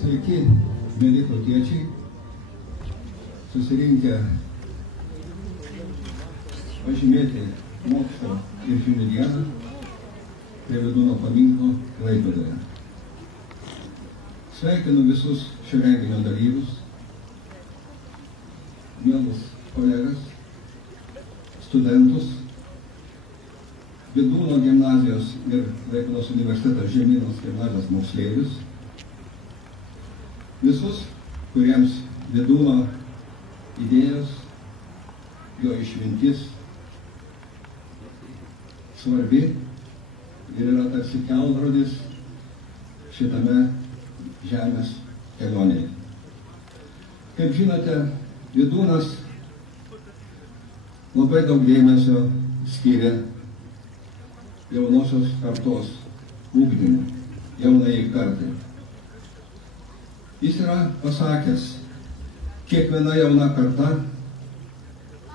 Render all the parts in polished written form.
Sveiki, mėly tautiečiai, susirinkę pažymėti mokslo ir žinių dieną prie Vydūno paminklo Klaipėdoje. Sveikinu visus šio renginio dalyvius, mielus kolegas, studentus, Vydūno gimnazijos ir Klaipėdos universiteto Žemynos gimnazijos moksleivius, visus, kuriems Vydūno idėjos, jo išmintis svarbi ir yra tarsi kelrodis šitame žemės kelionėje. Kaip žinote, Vydūnas labai daug dėmesio skiria jaunosios kartos ugdymui, jaunajai kartai. Jis yra pasakęs, kiekviena jauna karta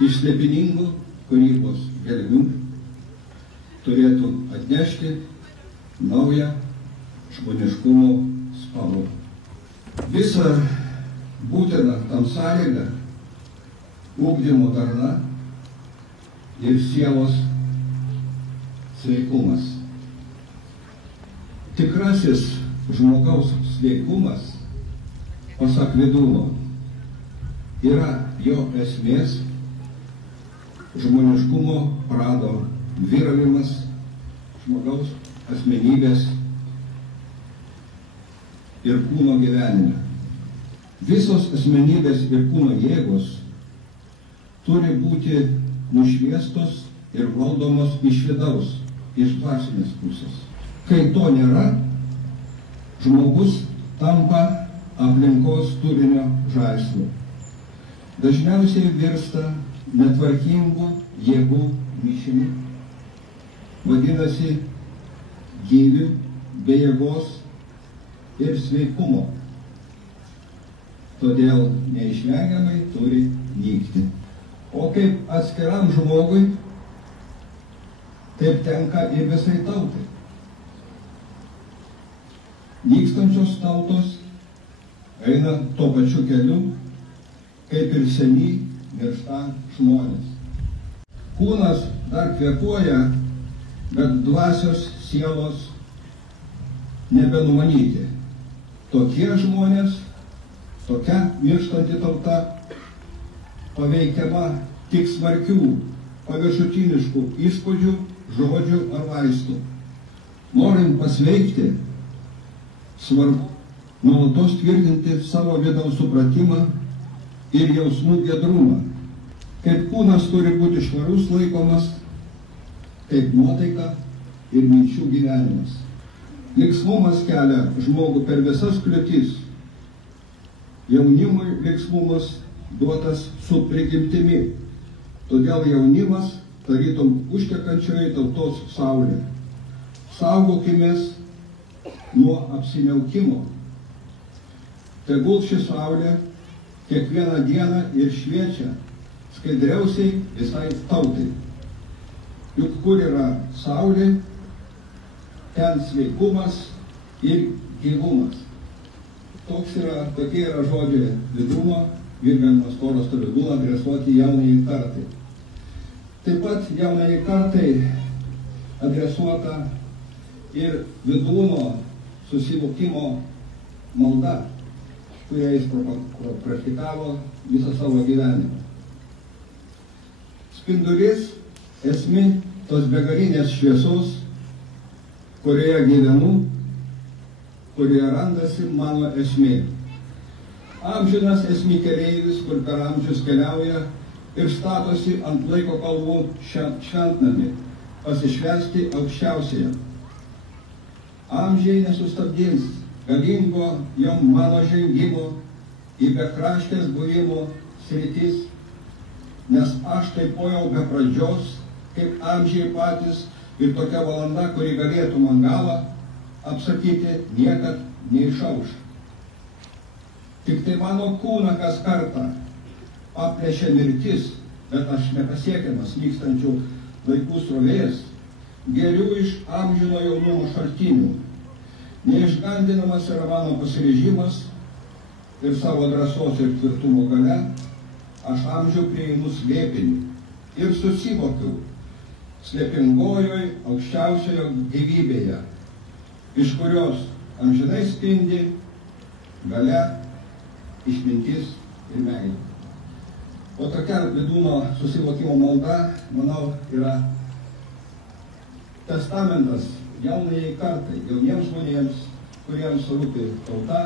iš slėpiningų kūrybos gelmių turėtų atnešti naują žmoniškumo spalvą. Visa būtina tam sąlyga ugdymo darna ir sielos sveikumas. Tikrasis žmogaus sveikumas, pasak Vydūno, yra jo esmės žmoniškumo prado vyravimas žmogaus asmenybės ir kūno gyvenime. Visos asmenybės ir kūno jėgos turi būti nušviestos ir valdomos iš vidaus, iš dvasinės pusės. Kai to nėra, žmogus tampa aplinkos turinio žaislu. Dažniausiai virsta netvarkingų jėgų mišiniu. Vadinasi, gyvių be jėgos ir sveikumo. Todėl neišvengiamai turi nykti. O kaip atskiram žmogui, taip tenka ir visai tautai. Nykstančios tautos eina tuo pačiu keliu, kaip ir seni miršta žmonės. Kūnas dar kvėpuoja, bet dvasios sielos nebenumanyti. Tokie žmonės, tokia mirštanti tauta, paveikiama tik smarkių, paviršutiniškų įspūdžių, žodžių ar vaistų. Norint pasveikti, svarbu nuolatos tvirtinti savo vidaus supratimą ir jausmų giedrumą. Kaip kūnas turi būti švarus laikomas, kaip nuotaika ir minčių gyvenimas. Linksmumas kelia žmogų per visas kliūtis. Jaunimui linksmumas duotas su prigimtimi. Todėl jaunimas tarytum užtekančioji tautos saulė. Saugokimės nuo apsiniaukimo. Tegul ši saulė kiekvieną dieną ir šviečia skaidriausiai visai tautai. Juk kur yra saulė, ten sveikumas ir gyvumas. Tokie yra žodžiai Vydūno, vykdomas Toros to Vydūno adresuoti jaunajai kartai. Taip pat jaunajai kartai adresuota ir Vydūno susivokimo malda, kurią jis praktikavo visą savo gyvenimą. Spindulys esmė tos begalinės šviesos, kurioje gyvenu, kurioje randasi mano esmė. Amžinas esmė keleivis, kur per amžius keliauja ir statosi ant laiko kalvų šventnami, pasišvęsti aukščiausioje. Amžiai nesustabdys galingo jau mano žengimo į bekraštės buvimo sritis, nes aš taipojau be pradžios, kaip amžiai patys, ir tokia valanda, kuri galėtų man galą apsakyti, niekad neišauš. Tik tai mano kūną kas kartą aplėšia mirtis, bet aš nepasiekiamas nykstančių laikų srovės, geriu iš amžino jaunumo šaltinių. Neišgandinamas yra mano pasiryžimas ir savo drąsos ir tvirtumo gale, aš amžių prieinu slėpinį ir susivokiu slėpingojoj aukščiausiojo gyvybėje, iš kurios amžinai spindi galia, išmintis ir meilė. O tokia Vydūno susivokimo malda, manau, yra testamentas jaunajai kartai, jauniems žmonėms, kuriems rūpi tauta,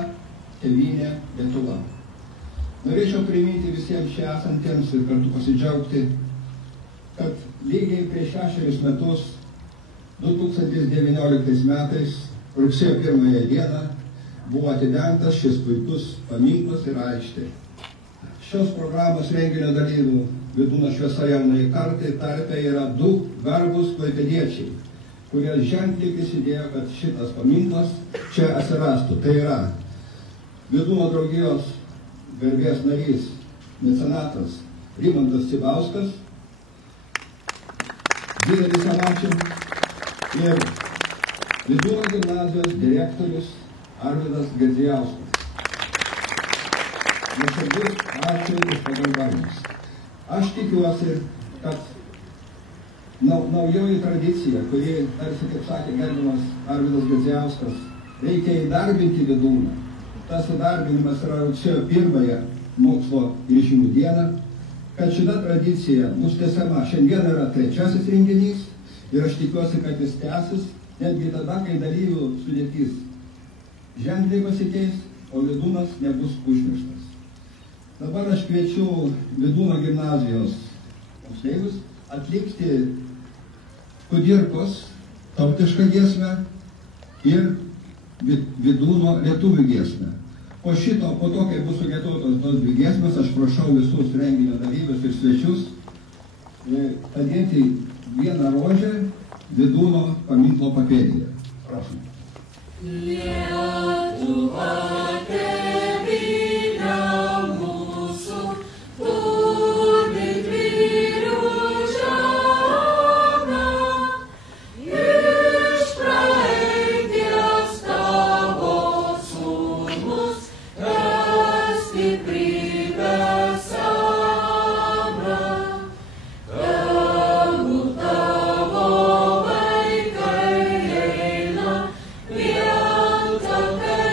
tėvynė, Lietuva. Norėčiau priminti visiems čia esantiems ir kartu pasidžiaugti, kad lygiai prieš 6 metus, 2019 metais, rugsėjo 1 dieną, buvo atidengtas šis puikus paminklas ir aikštė. Šios programos renginio dalyvių Vydūno šviesa jaunajai kartai tarpe yra 2 garbūs klaipėdiečiai, kurie ženkliai prisidėjo, kad šitas paminklas čia atsirastų. Tai yra Vydūno draugijos garbės narys, mecenatas Rimantas Cibauskas, didelis ačiū, ir Vydūno gimnazijos direktorius Arvydas Girdzijauskas. Nuoširdus ačiū už pagalbavimus. Aš tikiuosi, kad naujoji tradicija, kuri, tarsi, kaip sakė gerbiamas Arvydas Girdzijauskas, reikia įdarbinti Vydūną. Tas įdarbinimas yra rugsėjo 1 mokslo ir žinių dieną, kad šita tradicija bus tęsiama. Šiandien yra 3. renginys ir aš tikiuosi, kad jis tęsis, netgi tada, kai dalyvių sudėtis ženkliai pasikeis, o Vydūnas nebus užmirštas. Dabar aš kviečiu Vydūno gimnazijos moksleivius atlikti kudirkos tautišką giesmę ir Vydūno lietuvių giesmę. Po to, kai bus sugiedotos tos 2 giesmės, aš prašau visus renginio dalyvius ir svečius padėti vieną rožę Vydūno paminklo papėdėje. Prašom. Lietuva tėvynė mūsų, kur didvyrių žemė, iš praeities tavo sūnus, kas stiprybę semia, tegu tavo vaikai eina vien takai.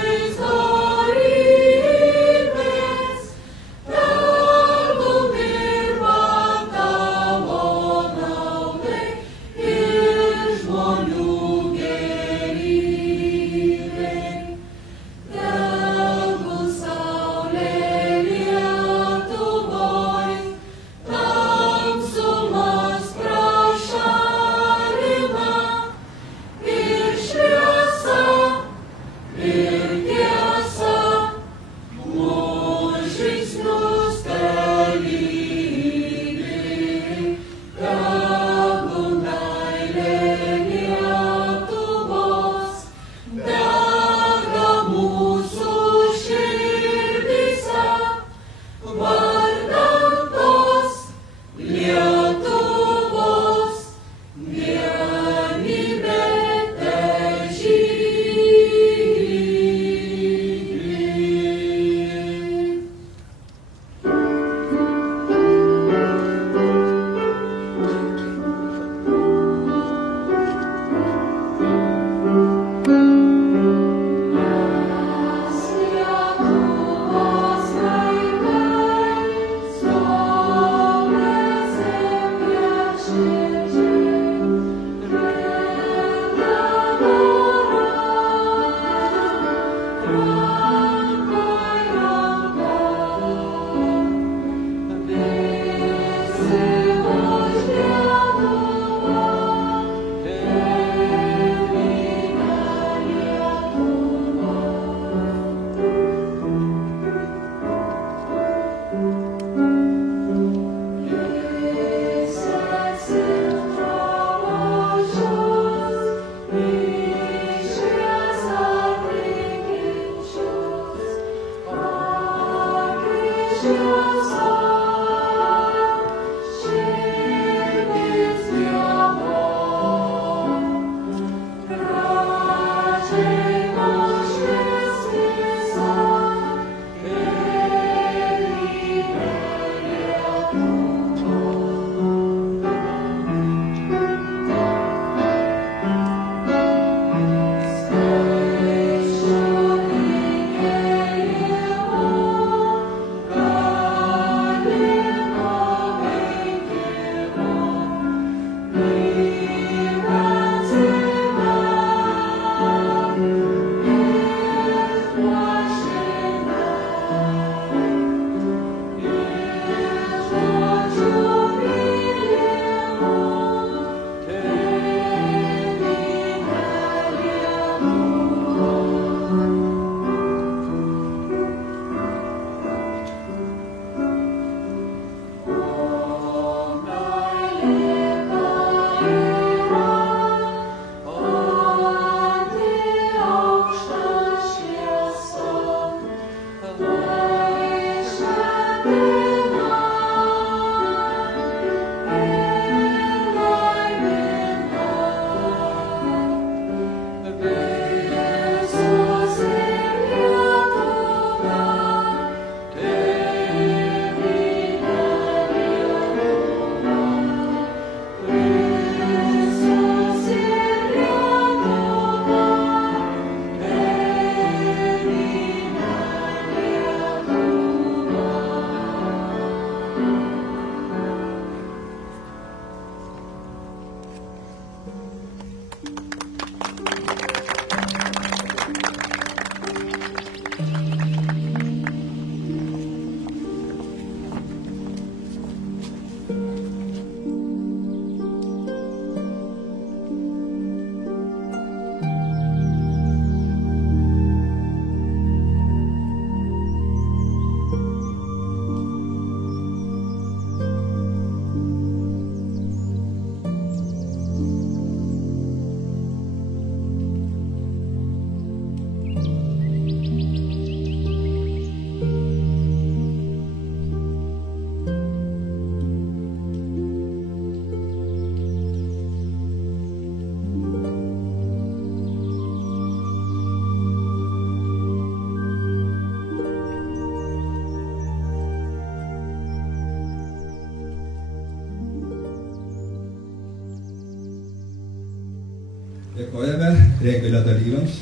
Dėkojame renginio dalyviams.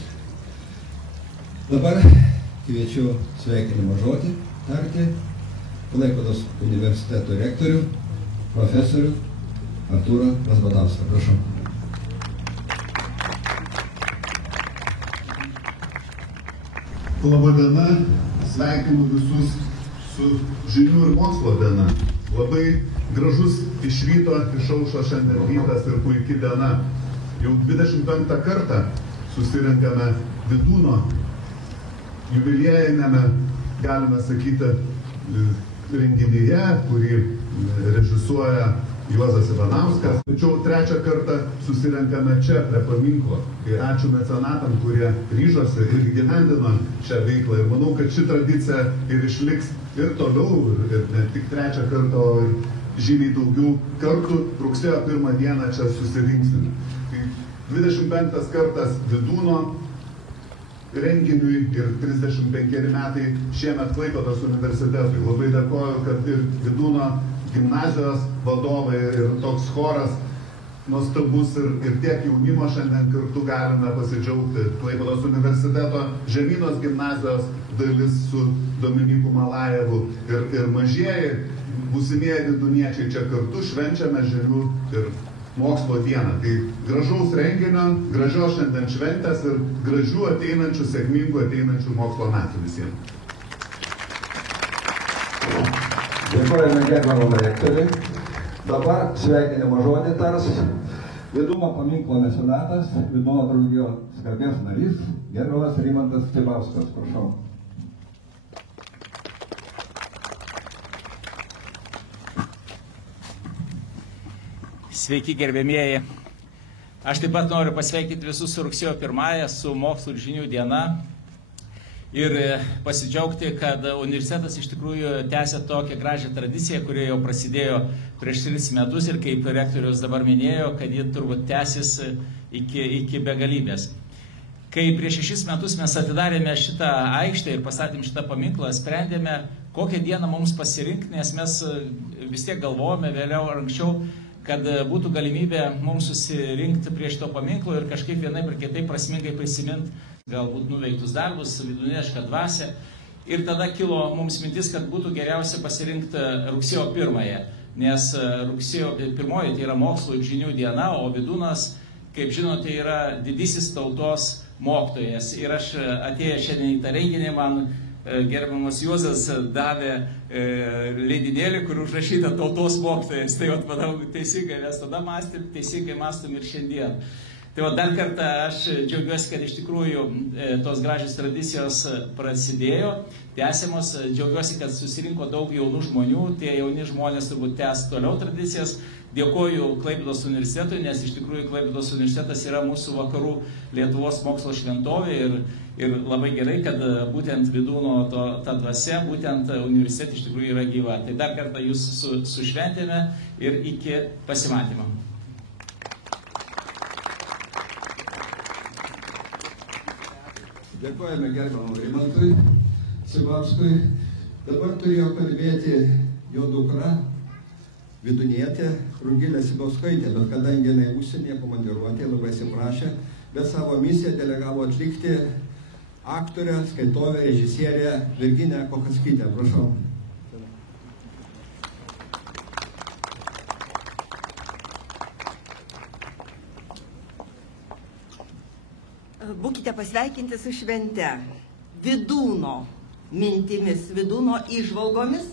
Dabar kviečiu sveikinimo žodį tarti Klaipėdos universiteto rektorių, profesorių Artūrą Razbadauską. Prašau. Labą dieną, sveikinu visus su žinių ir mokslo diena. Labai gražus iš ryto išaušo šiandien rytas ir puiki diena. Jau 25 kartą susirenkame Vydūno jubiliejinėme, galime sakyti, renginyje, kurį režisuoja Juozas Ivanauskas. Tačiau trečią kartą susirenkame čia prie paminklo. Ir ačiū mecenatam, kurie ryžosi ir įgyvendino šią veiklą. Ir manau, kad ši tradicija ir išliks ir toliau, ir ne tik trečią kartą, o ir žymiai daugiau kartų rugsėjo 1 dieną čia susirinksime. 25 kartas Vydūno renginiui ir 35 metai šiemet Klaipėdos universitetui. Labai dėkoju, kad ir Vydūno gimnazijos vadovai ir toks choras nuostabus ir tiek jaunimo šiandien kartu galime pasidžiaugti. Klaipėdos universiteto Žemynos gimnazijos dalis su Dominyku Malajevu ir mažieji būsimieji vydūniečiai čia kartu švenčiame žinių ir mokslo dieną. Tai gražaus renginio, gražios šiandien šventės ir gražių ateinančių, sėkmingų ateinančių mokslo metų visiems. Dėkojame gerbiamam rektoriui. Dabar sveikinimo žodį tars Vydūno paminklo mecenatas, Vydūno draugijos garbės narys, gerbiamas Rimantas Cibauskas. Prašau. Sveiki, gerbėmieji. Aš taip pat noriu pasveikinti visus su rugsėjo 1-ąją, su mokslo ir žinių diena. Ir pasidžiaugti, kad universitetas iš tikrųjų tęsia tokią gražią tradiciją, kuri jau prasidėjo prieš 3 metus ir kaip rektorius dabar minėjo, kad ji turbūt tęsis iki begalybės. Kai prieš 6 metus mes atidarėme šitą aikštę ir pastatėm šitą paminklą, sprendėme, kokią dieną mums pasirinkti, nes mes vis tiek galvojame vėliau ar anksčiau, kad būtų galimybė mums susirinkti prie šito paminklo ir kažkaip vienaip ir kitaip prasmingai prisiminti galbūt nuveiktus darbus, viduniešką dvasią. Ir tada kilo mums mintis, kad būtų geriausia pasirinkti rugsėjo 1-ąją, nes rugsėjo 1-oji tai yra mokslo ir žinių diena, o Vydūnas, kaip žinote, yra didysis tautos mokytojas. Ir aš atėjęs šiandien į tą renginį, man gerbiamas Juozas davė leidinėlį, kur užrašyta tautos mokytojas. Tai manau, teisingai mes tada mąstėm, teisingai mąstom ir šiandien. Tai dar kartą aš džiaugiuosi, kad iš tikrųjų tos gražios tradicijos prasidėjo, tęsiamos, džiaugiuosi, kad susirinko daug jaunų žmonių, tie jauni žmonės turbūt tęs toliau tradicijas. Dėkoju Klaipėdos universitetui, nes iš tikrųjų Klaipėdos universitetas yra mūsų vakarų Lietuvos mokslo šventovė ir labai gerai, kad būtent Vydūno ta dvasia, būtent universitete iš tikrųjų yra gyva. Tai dar kartą jūs sušventėme ir iki pasimatymo. Dėkojame gerbiamam Rimantui Cibauskui. Dabar turėjo kalbėti jo dukra, vidunietė Rugilė Cibauskaitė, bet kadangi jinai užsienyje komandiruotė, labai atsiprašė, bet savo misiją delegavo atlikti aktorę, skaitovę, režisierę Virginiją Kochatskytę. Prašau. Būkite pasveikinti su švente, Vydūno mintimis, Vydūno įžvalgomis,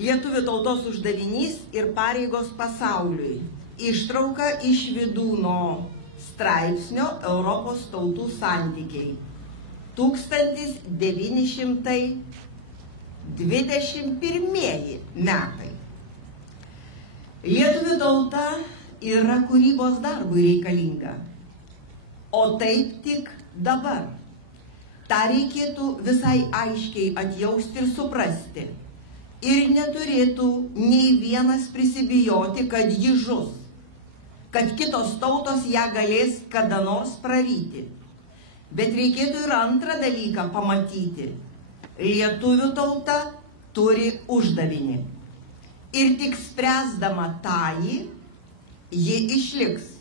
lietuvių tautos uždavinys ir pareigos pasauliui. Ištrauka iš Vydūno straipsnio Europos tautų santykiai. 1921 metai. Lietuvių tauta yra kūrybos darbui reikalinga. O taip tik dabar. Ta reikėtų visai aiškiai atjausti ir suprasti. Ir neturėtų nei vienas prisibijoti, kad ji žus, kad kitos tautos ją galės kada nors praryti. Bet reikėtų ir antrą dalyką pamatyti. Lietuvių tauta turi uždavinį. Ir tik spręsdama tąjį, ji išliks.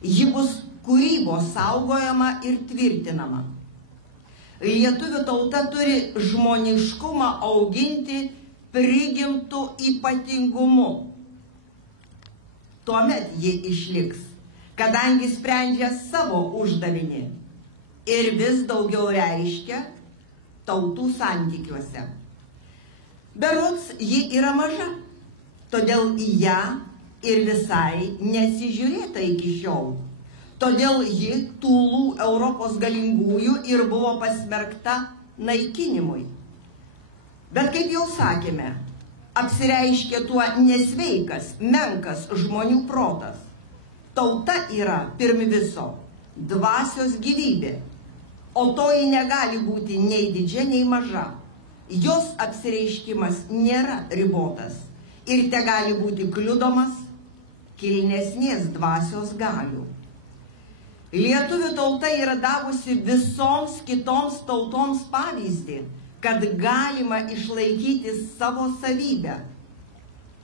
Ji bus kūrybos saugojama ir tvirtinama. Lietuvių tauta turi žmoniškumą auginti prigimtų ypatingumu. Tuomet ji išliks, kadangi sprendžia savo uždavinį ir vis daugiau reiškia tautų santykiuose. Berods ji yra maža, todėl į ją ir visai nesižiūrėta iki šiol. Todėl ji tūlų Europos galingųjų ir buvo pasmerkta naikinimui. Bet kaip jau sakėme, apsireiškė tuo nesveikas, menkas žmonių protas. Tauta yra pirmi viso dvasios gyvybė, o toji negali būti nei didžia, nei maža. Jos apsireiškimas nėra ribotas ir te gali būti kliudomas kilnesnės dvasios galių. Lietuvių tauta yra davusi visoms kitoms tautoms pavyzdį, kad galima išlaikyti savo savybę,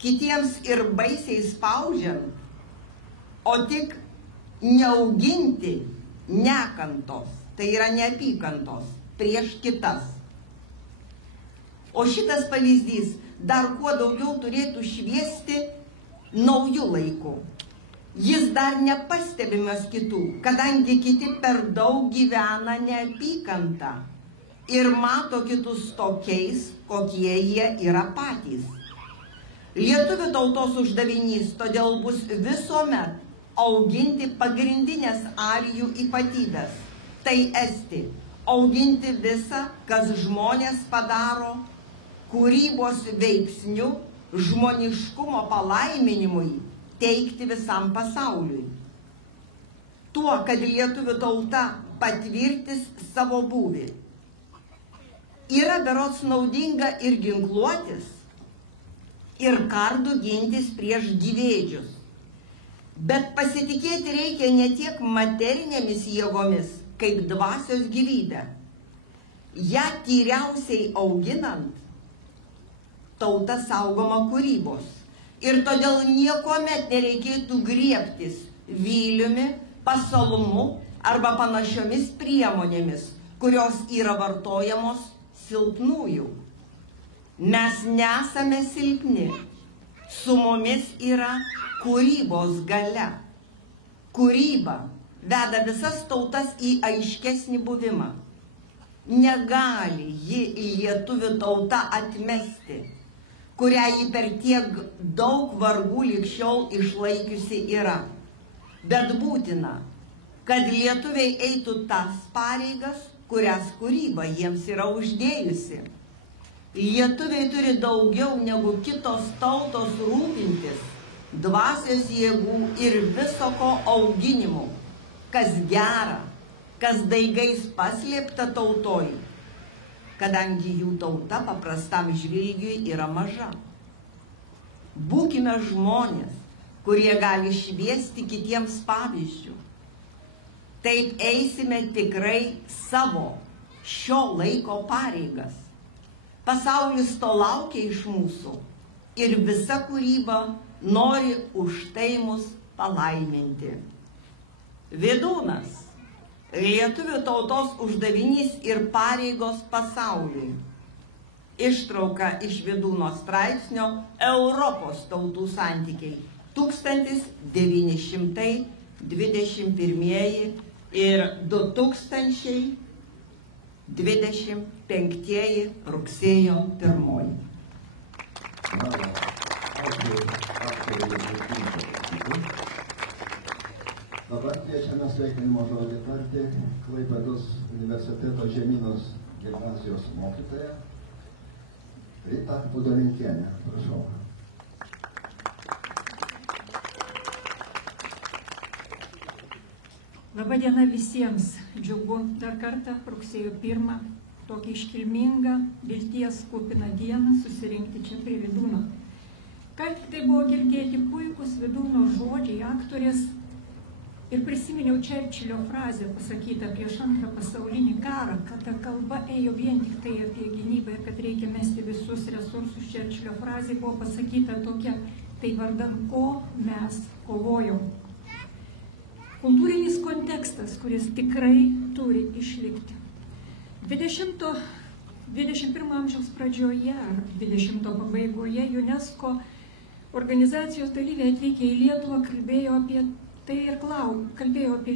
kitiems ir baisiai spaudžiant, o tik neauginti nekantos, tai yra neapykantos prieš kitas. O šitas pavyzdys dar kuo daugiau turėtų šviesti naujų laikų. Jis dar nepastebimas kitų, kadangi kiti per daug gyvena neapykantą ir mato kitus tokiais, kokie jie yra patys. Lietuvių tautos uždavinys todėl bus visuomet auginti pagrindinės arijų ypatybės. Tai esti, auginti visą, kas žmonės padaro kūrybos veiksniu, žmoniškumo palaiminimui, teikti visam pasauliui. Tuo, kad lietuvių tauta patvirtis savo būvį. Yra berods naudinga ir ginkluotis, ir kardu gintis prieš gyvėdžius. Bet pasitikėti reikia ne tiek materinėmis jėgomis, kaip dvasios gyvybę. Ja tyriausiai auginant, tauta saugoma kūrybos. Ir todėl niekuomet nereikėtų griebtis vyliumi, pasalumu arba panašiomis priemonėmis, kurios yra vartojamos silpnųjų. Mes nesame silpni. Su mumis yra kūrybos galia. Kūryba veda visas tautas į aiškesnį buvimą. Negali ji lietuvių tauta atmesti, kurią ji per tiek daug vargų lig šiol išlaikiusi yra. Bet būtina, kad lietuviai eitų tas pareigas, kurias kūryba jiems yra uždėjusi. Lietuviai turi daugiau negu kitos tautos rūpintis dvasios jėgų ir viso ko auginimu, kas gera, kas daigais paslėpta tautoj, kadangi jų tauta paprastam žvilgiui yra maža. Būkime žmonės, kurie gali šviesti kitiems pavyzdžių. Taip eisime tikrai savo šio laiko pareigas. Pasaulis to laukia iš mūsų ir visa kūryba nori už tai mus palaiminti. Vydūnas – lietuvių tautos uždavinys ir pareigos pasauliui. Ištrauka iš Vydūno straipsnio Europos tautų santykiai 1921 ir 2025 rugsėjo 1. Dabar kviečiame sveikinimo žodį tarti Klaipėdos universiteto Žemynos gimnazijos mokytoją Ritą Pudolinkienę. Prašau. Labą dieną visiems. Džiugu dar kartą rugsėjo 1, tokį iškilmingą, vilties kupiną dieną susirinkti čia prie Vydūno. Ką tik tai buvo girdėti puikus Vydūno žodžiai aktorės ir prisiminiau Čerčilio frazę pasakytą prieš Antrą pasaulinį karą, kad ta kalba ėjo vien tik tai apie gynybą ir kad reikia mesti visus resursus. Čerčilio frazė buvo pasakyta tokia, tai vardan ko mes kovojom. Kultūrinis kontekstas, kuris tikrai turi išlikti. 21 amžiaus pradžioje ar 20 pabaigoje UNESCO organizacijos dalyviai atvykę į Lietuvą kalbėjo apie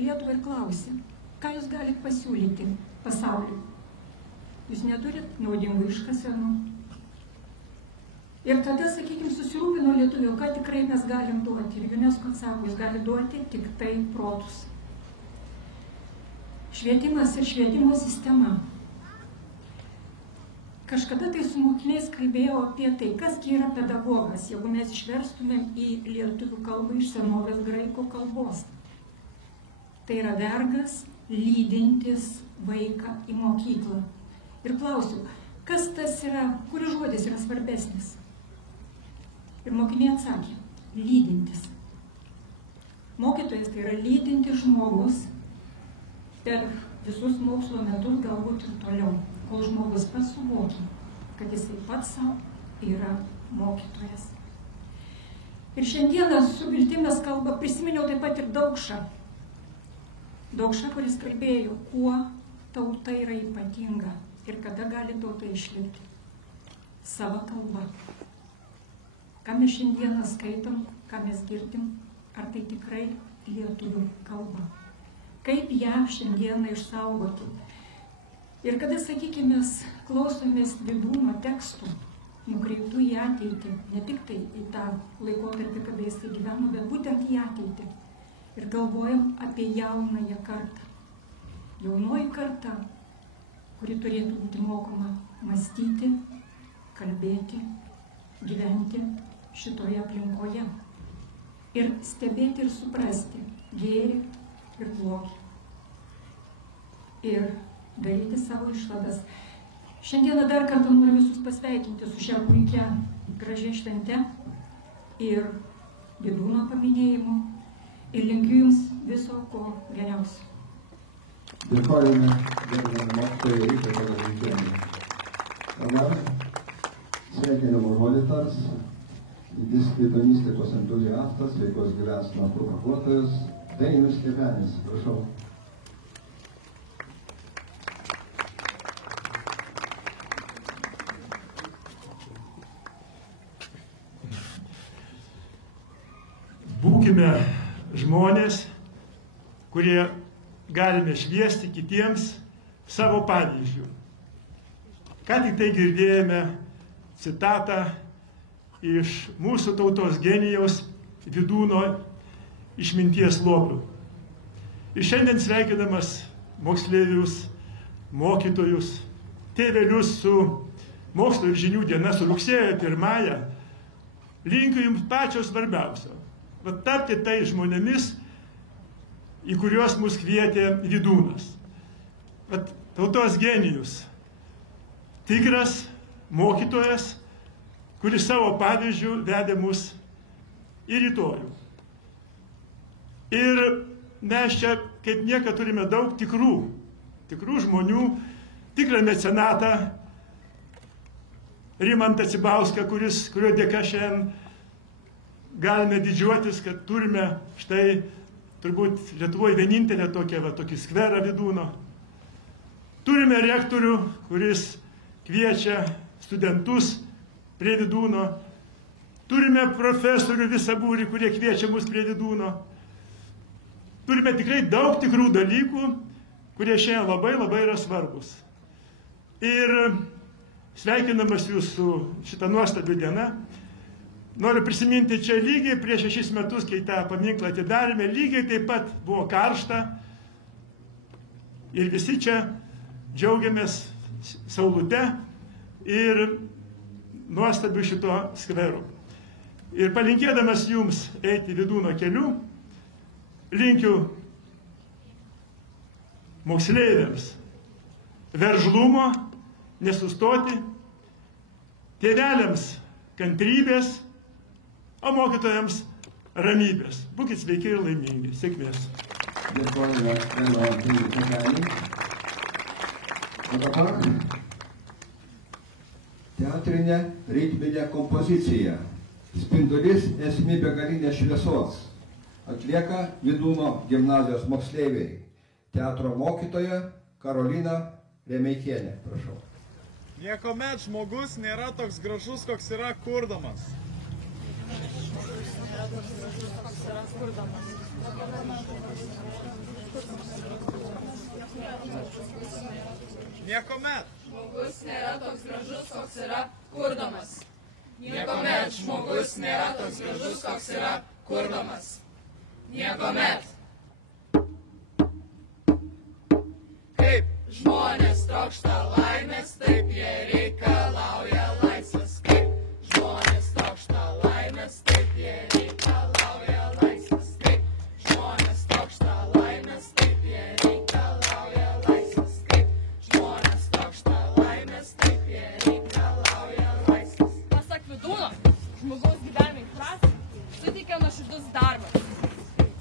Lietuvą ir klausė, ką jūs galite pasiūlyti pasauliui. Jūs neturit naudingų iškasenų. Ir tada, sakykime, susirūpino lietuvių, ką tikrai mes galim duoti. Ir UNESCO atsako, jūs gali duoti tik tai protus. Švietimas ir švietimo sistema. Kažkada tai su mokiniais kalbėjau apie tai, kas yra pedagogas, jeigu mes išverstumėm į lietuvių kalbą iš senovės graikų kalbos. Tai yra vergas, lydintis vaiką į mokyklą. Ir klausiu, kas tas yra, kuris žodis yra svarbesnis? Ir mokiniai atsakė, lydintis. Mokytojas tai yra lydintis žmogus per visus mokslo metus, galbūt ir toliau, kol žmogus pats suvokia, kad jisai pats savo yra mokytojas. Ir šiandieną su viltimis kalba prisiminiau taip pat ir Daukšą. Daukšą, kuris kalbėjo, kuo tauta yra ypatinga ir kada gali tauta išlikti. Sava kalba. ką mes šiandieną skaitom, ką mes girdim, ar tai tikrai lietuvių kalba. Kaip ją šiandieną išsaugoti. Ir kada, sakykime, klausomės Vydūno tekstų, nukreiptų į ateitį, ne tik tai į tą laikotarpį, kada jis gyveno, bet būtent į ateitį. Ir galvojam apie jaunąją kartą. Jaunoji karta, kuri turėtų būti mokoma mąstyti, kalbėti, gyventi šitoje aplinkoje. Ir stebėti ir suprasti gėrį ir blogį. Ir daryti savo išvadas. Šiandieną dar kartą noriu visus pasveikinti su šią puikia gražia švente ir Vydūno paminėjimu. Ir linkiu Jums viso ko geriausio. Dėkojame gerbiamam mokytojui Rytai Pagalinkėnui. Dabar sveikinimo žodį tars lituanistikos entuziastas, sveikos gyvensenos propaguotojas Dainius Kepenis. Prašau. Būkime žmonės, kurie galime šviesti kitiems savo pavyzdžių. Ką tik tai girdėjome citatą iš mūsų tautos genijaus Vydūno išminties lobių. Ir šiandien sveikinamas moksleivius, mokytojus, tėvelius su mokslo ir žinių diena, su rugsėjo 1-ąją, linkiu Jums pačio svarbiausio. Tapti tai žmonėmis, į kuriuos mus kvietė Vydūnas. Tautos genijus, tikras mokytojas, kuris savo pavyzdžių vedė mus į rytojų. Ir mes čia kaip niekad turime daug tikrų žmonių, tikrą mecenatą Rimantą Cibauską, kurio dėka šiandien galime didžiuotis, kad turime štai turbūt Lietuvoje vienintelę tokį skverą Vydūno. Turime rektorių, kuris kviečia studentus prie Vydūno. Turime profesorių visą būrį, kurie kviečia mus prie Vydūno. Turime tikrai daug tikrų dalykų, kurie šiandien labai yra svarbus. Ir sveikinamas Jūs su šitą nuostabią dieną. Noriu prisiminti, čia lygiai prieš 6 metus, kai tą paminklą atidarėme, lygiai taip pat buvo karšta ir visi čia džiaugiamės saulute ir nuostabiu šito skveru. Ir palinkėdamas Jums eiti Vydūno keliu, linkiu moksleiviams veržlumo, nesustoti, tėveliams kantrybės, o mokytojams ramybės. Būkit sveiki ir laimingi. Sėkmės. Dėkojame Dainiui Kepeniui. O dabar teatrinė ritminė kompozicija. Spindulys esmė begalinės šviesos. Atlieka Vydūno gimnazijos moksleiviai. Teatro mokytoja Karolina Remeikienė. Prašau. Niekuomet žmogus nėra toks gražus, koks yra kurdamas. Niekuomet žmogus nėra toks gražus, koks yra kurdamas. Niekuomet žmogus nėra toks gražus, koks yra kurdamas. Niekuomet. Kaip žmonės trokšta laimės, taip jie reikalauja laisvės. Kaip žmonės trokšta laimės, taip jie reikalauja laisvės. Kaip žmonės trokšta laimės, taip jie reikalauja laisvės. Kaip žmonės trokšta laimės, taip jie reikalauja laisvės. Pasak Vydūno, žmogaus gyvenimui prasmę suteikia nuoširdus darbas.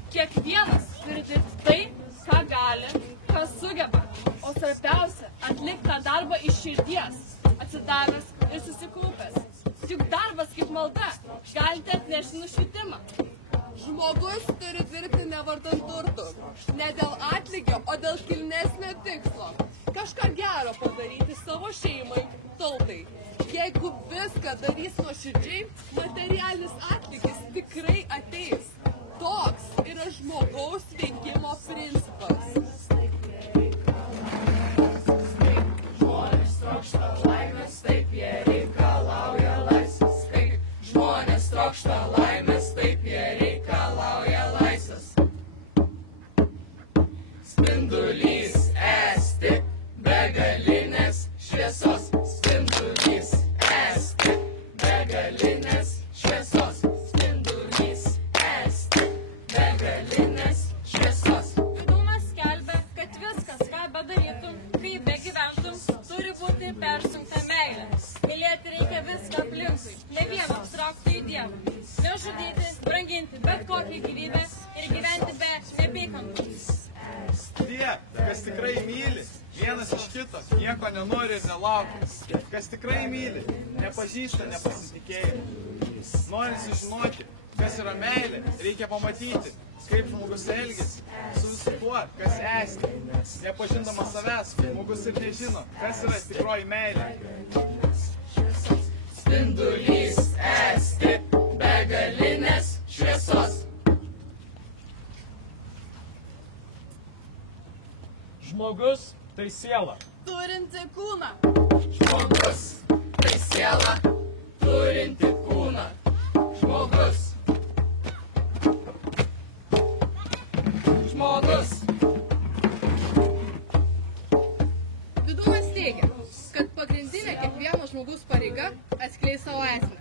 Kiekvienas turi dirbti tai, ką gali, ką sugeba. O svarbiausia, atlikti tą darbą iš širdies, atsidavęs ir susikaupęs. Juk darbas kaip malda galite atnešti nušvitimą. Žmogus turi dirbti ne vardan turtų, ne dėl atlygio, o dėl kilnesnio tikslo. Kažką gero gero padaryti savo šeimai, tautai. Jeigu viską darys nuoširdžiai, materialinis atlygis tikrai ateis. Toks yra žmogaus veikimo principas. Žmonės trokšta laimės, taip jie reikalauja laisvės. Kaip žmonės trokšta laimės, taip jie reikalauja laisvės. Spindulys esti begalinės šviesos. Spindulys esti begalinės šviesos. Spindulys esti begalinės šviesos. Vidūnas skelbia, kad viskas, ką bedarytum, kaip begyventum, turi būti persunkta meilė. Mylėti reikia viską aplinkui, ne vieną abstraktųjį Dievą. Nežudyti, branginti bet kokią gyvybę ir gyventi be neapykantos. Tie, kas tikrai myli, vienas iš kito, nieko nenori ir nelaukia. Kas tikrai myli, nepažįsta nepasitikėjimą. Norint sužinoti, kas yra meilė, reikia pamatyti, kaip žmogus elgiasi su visu tuo, kas esti. Nepažindamas savęs, žmogus ir nežino, kas yra tikroji meilė. Spindulys esti begalinės šviesos. Žmogus tai siela. Turinti kūną. Žmogus tai siela, turinti kūną. Žmogus. Žmogus. Vidūnas teigia, kad pagrindinė kiekvieno žmogaus pareiga atskleis savo esmę.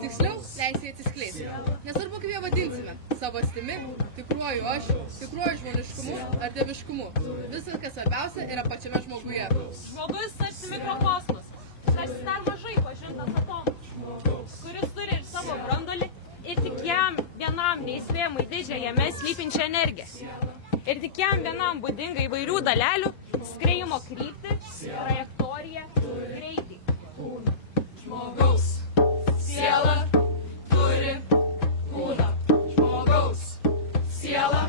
Tiksliau, leis jį atsiskleisti. Nesvarbu, kaip ją vadinsime - savastimi, tikruoju aš, tikruoju žmoniškumu ar dieviškumu. Viskas, kas svarbiausia, yra pačiame žmoguje. Žmogus tarsi mikrokosmas, tarsi dar mažai pažintas atomas, kuris turi ir savo branduolį ir tik jam vienam neįspėjamai didžią jame slypinčią energiją. Ir tik jam vienam būdinga įvairių dalelių, skriejimo kryptį, trajektoriją, greitį. Žmogaus siela turi kūną. Žmogaus siela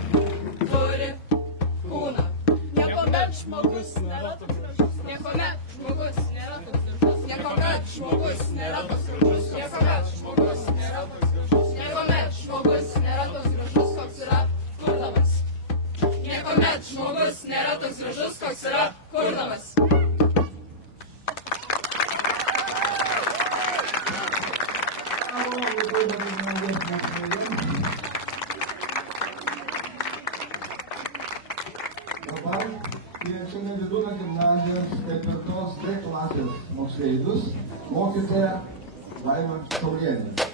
turi kūną. Niekuomet žmogus nėra toks gražus. Niekuomet žmogus nėra toks gražus. Niekuomet žmogus nėra toks gražus. Niekuomet žmogus nėra toks gražus. Niekuomet žmogus nėra toks gražus, koks yra kurdamas. Niekuomet žmogus nėra toks gražus, koks yra kurdamas. Dabar kviečiame Vidūno gimnazijos 4 D klasės moksleivius mokytoją Laimą Šaulienę.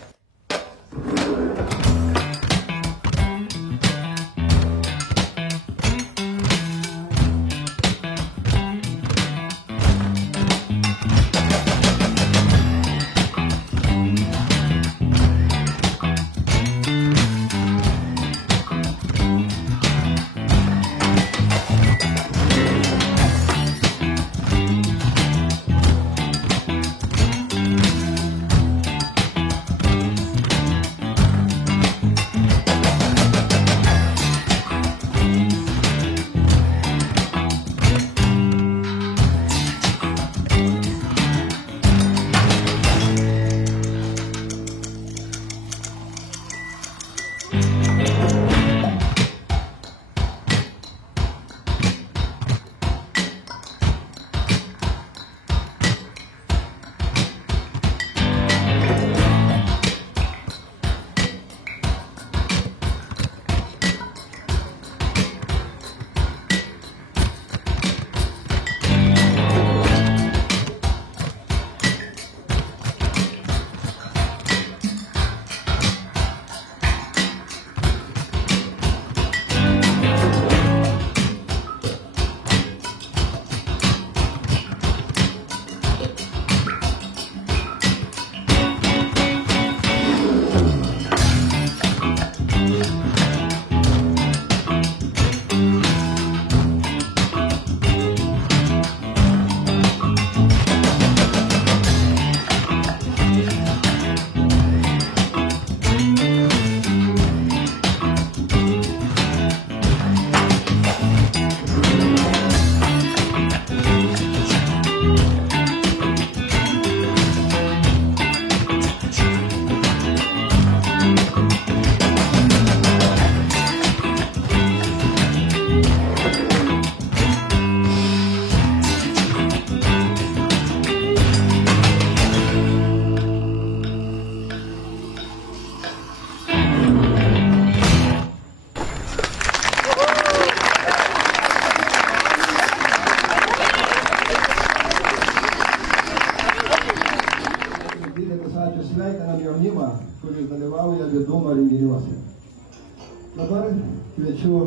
kviečiu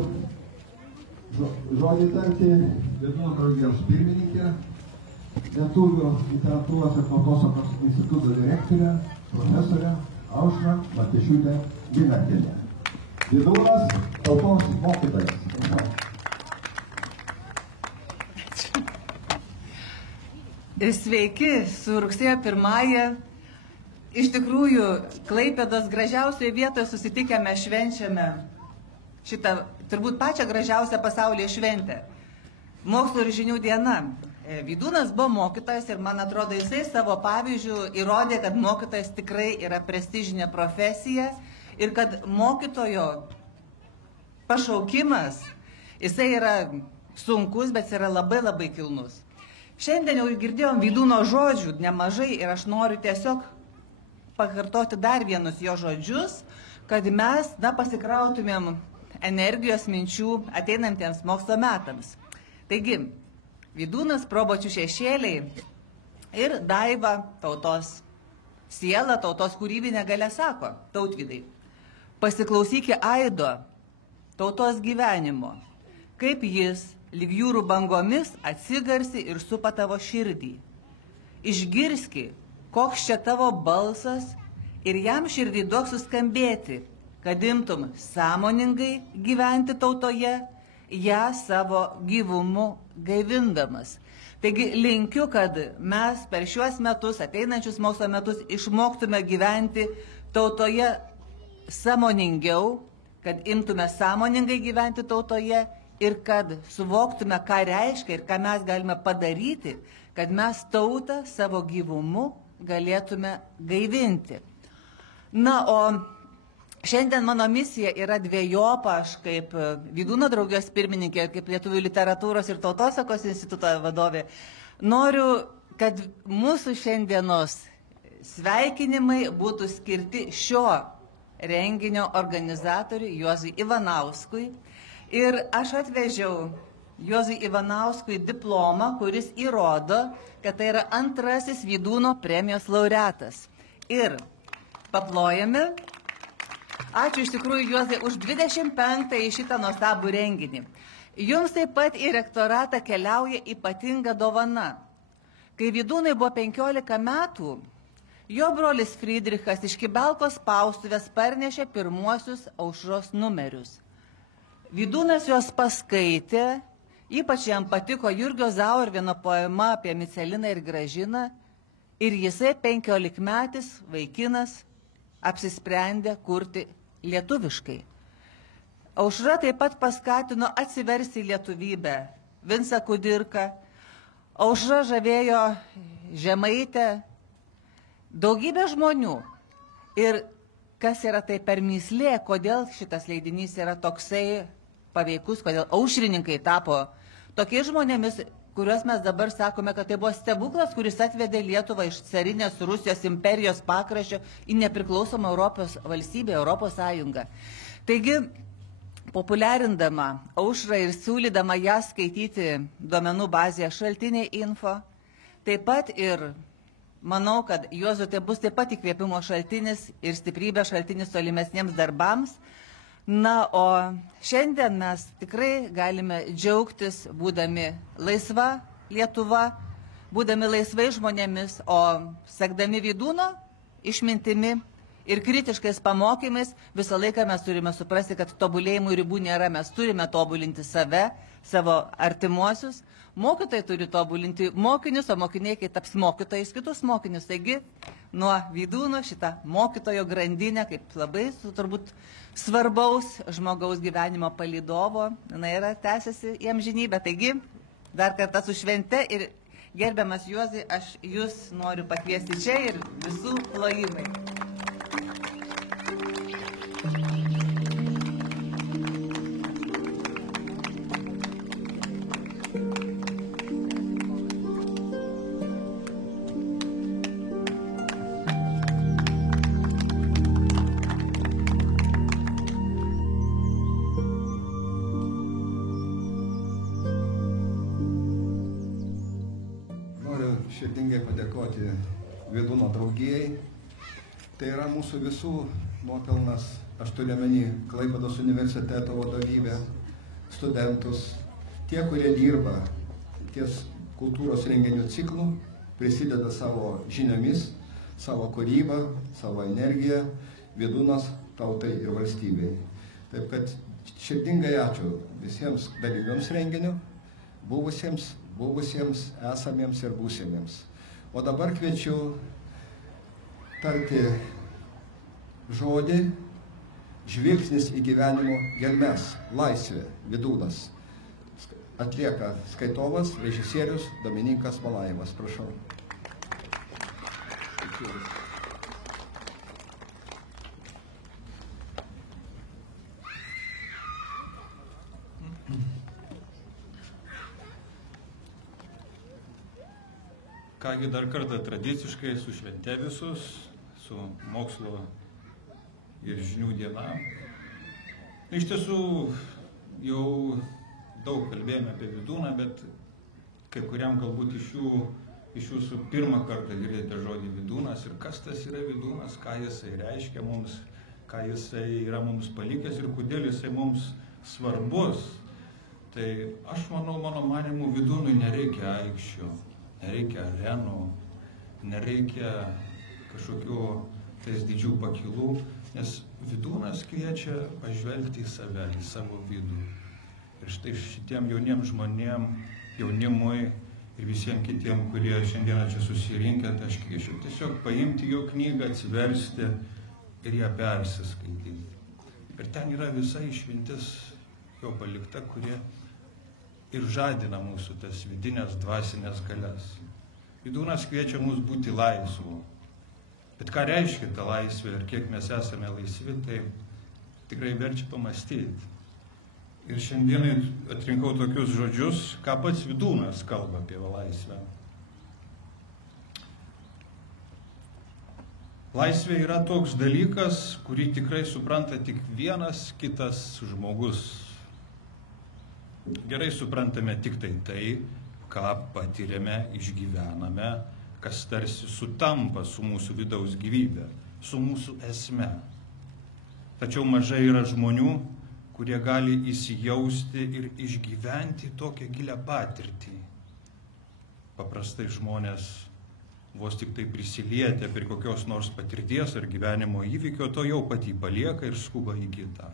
žodį tarti Vydūno draugijos pirmininkė, Lietuvių literatūros ir tautosakos instituto direktorė, profesorė Aušra Martišiūtė Linartienė. Vydūnas tautos mokytojas. Sveiki, su rugsėjo 1. Iš tikrųjų, Klaipėdos gražiausioje vietoje susitikę mes švenčiame šitą, turbūt pačią gražiausią pasaulyje šventę. Mokslo ir žinių diena. Vydūnas buvo mokytojas ir man atrodo, jisai savo pavyzdžių įrodė, kad mokytojas tikrai yra prestižinė profesija ir kad mokytojo pašaukimas, jisai yra sunkus, bet yra labai labai kilnus. Šiandien jau girdėjom Vydūno žodžių nemažai ir aš noriu tiesiog pakartoti dar vienus jo žodžius, kad mes pasikrautumėm energijos minčių ateinantiems mokslo metams. Taigi, Vydūnas Probočių šešėliai ir Daiva tautos siela, tautos kūrybinė galia sako, Tautvydai, pasiklausykė aido tautos gyvenimo, kaip jis lyg jūrų bangomis atsigarsi ir supa tavo širdį. Išgirski, koks čia tavo balsas ir jam širdį duok suskambėti, kad imtum sąmoningai gyventi tautoje, ją savo gyvumu gaivindamas. Taigi linkiu, kad mes per šiuos metus, ateinančius mokslo metus, išmoktume gyventi tautoje sąmoningiau, kad imtume sąmoningai gyventi tautoje ir kad suvoktume, ką reiškia ir ką mes galime padaryti, kad mes tautą savo gyvumu galėtume gaivinti. Na, o šiandien mano misija yra dvejopa, aš kaip Vydūno draugijos pirmininkė, kaip Lietuvių literatūros ir tautosakos instituto vadovė, noriu, kad mūsų šiandienos sveikinimai būtų skirti šio renginio organizatoriui Juozui Ivanauskui. Ir aš atvežiau Juozui Ivanauskui diplomą, kuris įrodo, kad tai yra antrasis Vydūno premijos laureatas. Ir paplojame. Ačiū iš tikrųjų, Juozai, už 25-ąjį šitą nuostabų renginį. Jums taip pat į rektoratą keliauja ypatinga dovana. Kai Vydūnai buvo 15 metų, jo brolis Friedrichas iš Kibelkos spaustuvės parnešė pirmuosius Aušros numerius. Vydūnas juos paskaitė, ypač jam patiko Jurgio Zauervino poema apie Miceliną ir Gražiną, ir jisai 15-metis vaikinas apsisprendė kurti lietuviškai. Aušra taip pat paskatino atsiversti lietuvybę Vincą Kudirką. Aušra žavėjo Žemaitę, daugybę žmonių. Ir kas yra tai per mįslė, kodėl šitas leidinys yra toksai paveikus, kodėl aušrininkai tapo tokiais žmonėmis, kuriuos mes dabar sakome, kad tai buvo stebuklas, kuris atvedė Lietuvą iš carinės Rusijos imperijos pakraščio į nepriklausomą Europos valstybę, Europos Sąjungą. Taigi, populiarindama Aušrą ir siūlydama ją skaityti duomenų bazėje Šaltiniai info, taip pat ir manau, kad Juozui tai bus taip pat įkvėpimo šaltinis ir stiprybė šaltinis tolimesniems darbams. Na, o šiandien mes tikrai galime džiaugtis, būdami laisva Lietuva, būdami laisvai žmonėmis, o sekdami Vydūno išmintimi ir kritiškais pamokymais, visą laiką mes turime suprasti, kad tobulėjimų ribų nėra, mes turime tobulinti save, savo artimuosius. Mokytojai turi tobulinti mokinius, o mokiniai, kai taps mokytojais, kitus mokinius. Taigi, nuo Vydūno šitą mokytojo grandinę, kaip labai turbūt svarbaus žmogaus gyvenimo palydovo, yra tęsiasi į amžinybę. Taigi, dar kartą su švente ir gerbiamas Juozai, aš jūs noriu pakviesti čia ir visų plojimai. Širdingai padėkoti Vydūno draugijai. Tai yra mūsų visų nuopelnas, aš turiu omeny Klaipėdos universiteto vadovybę, studentus, tie, kurie dirba ties kultūros renginių ciklų, prisideda savo žiniomis, savo kūrybą, savo energiją, Vydūnas tautai ir valstybei. Taip kad širdingai ačiū visiems dalyviams renginių, buvusiems, esamiems ir būsimiems. O dabar kviečiu tarti žodį žvilgsnis į gyvenimo gelmes, laisvė, Vydūnas. Atlieka skaitovas, režisierius Dominykas Malajevas. Prašau. Kągi dar kartą tradiciškai su švente visus, su mokslo ir žinių diena. Iš tiesų jau daug kalbėjome apie Vydūną, bet kai kuriam galbūt iš jūsų pirmą kartą girdėjote žodį Vydūnas ir kas tas yra Vydūnas, ką jisai reiškia mums, ką jisai yra mums palikęs ir kodėl jisai mums svarbus. Tai aš manau, mano manimu, Vydūnui nereikia aikščių, nereikia arenų, nereikia kažkokių tais didžių pakilų, nes Vydūnas kviečia pažvelgti į save, į savo vidų. Ir štai šitiem jauniem žmonėm, jaunimui ir visiems kitiem, kurie šiandieną čia susirinkę, tai aš kviečiu tiesiog paimti jo knygą, atsiversti ir ją persiskaityti. Ir ten yra visa išmintis jo palikta, kurie ir žadina mūsų tas vidinės dvasinės galias. Vydūnas kviečia mus būti laisvu. Bet ką reiškia ta laisvė ir kiek mes esame laisvi, tai tikrai verčia pamastyti. Ir šiandienai atrinkau tokius žodžius, ką pats Vydūnas kalba apie laisvę. Laisvė yra toks dalykas, kurį tikrai supranta tik vienas kitas žmogus. Gerai suprantame tik tai, ką patiriame, išgyvename, kas tarsi sutampa su mūsų vidaus gyvybė, su mūsų esme. Tačiau mažai yra žmonių, kurie gali įsijausti ir išgyventi tokią gilią patirtį. Paprastai žmonės vos tik tai prisilietę prie kokios nors patirties ar gyvenimo įvykio, to jau patį palieka ir skuba į kitą.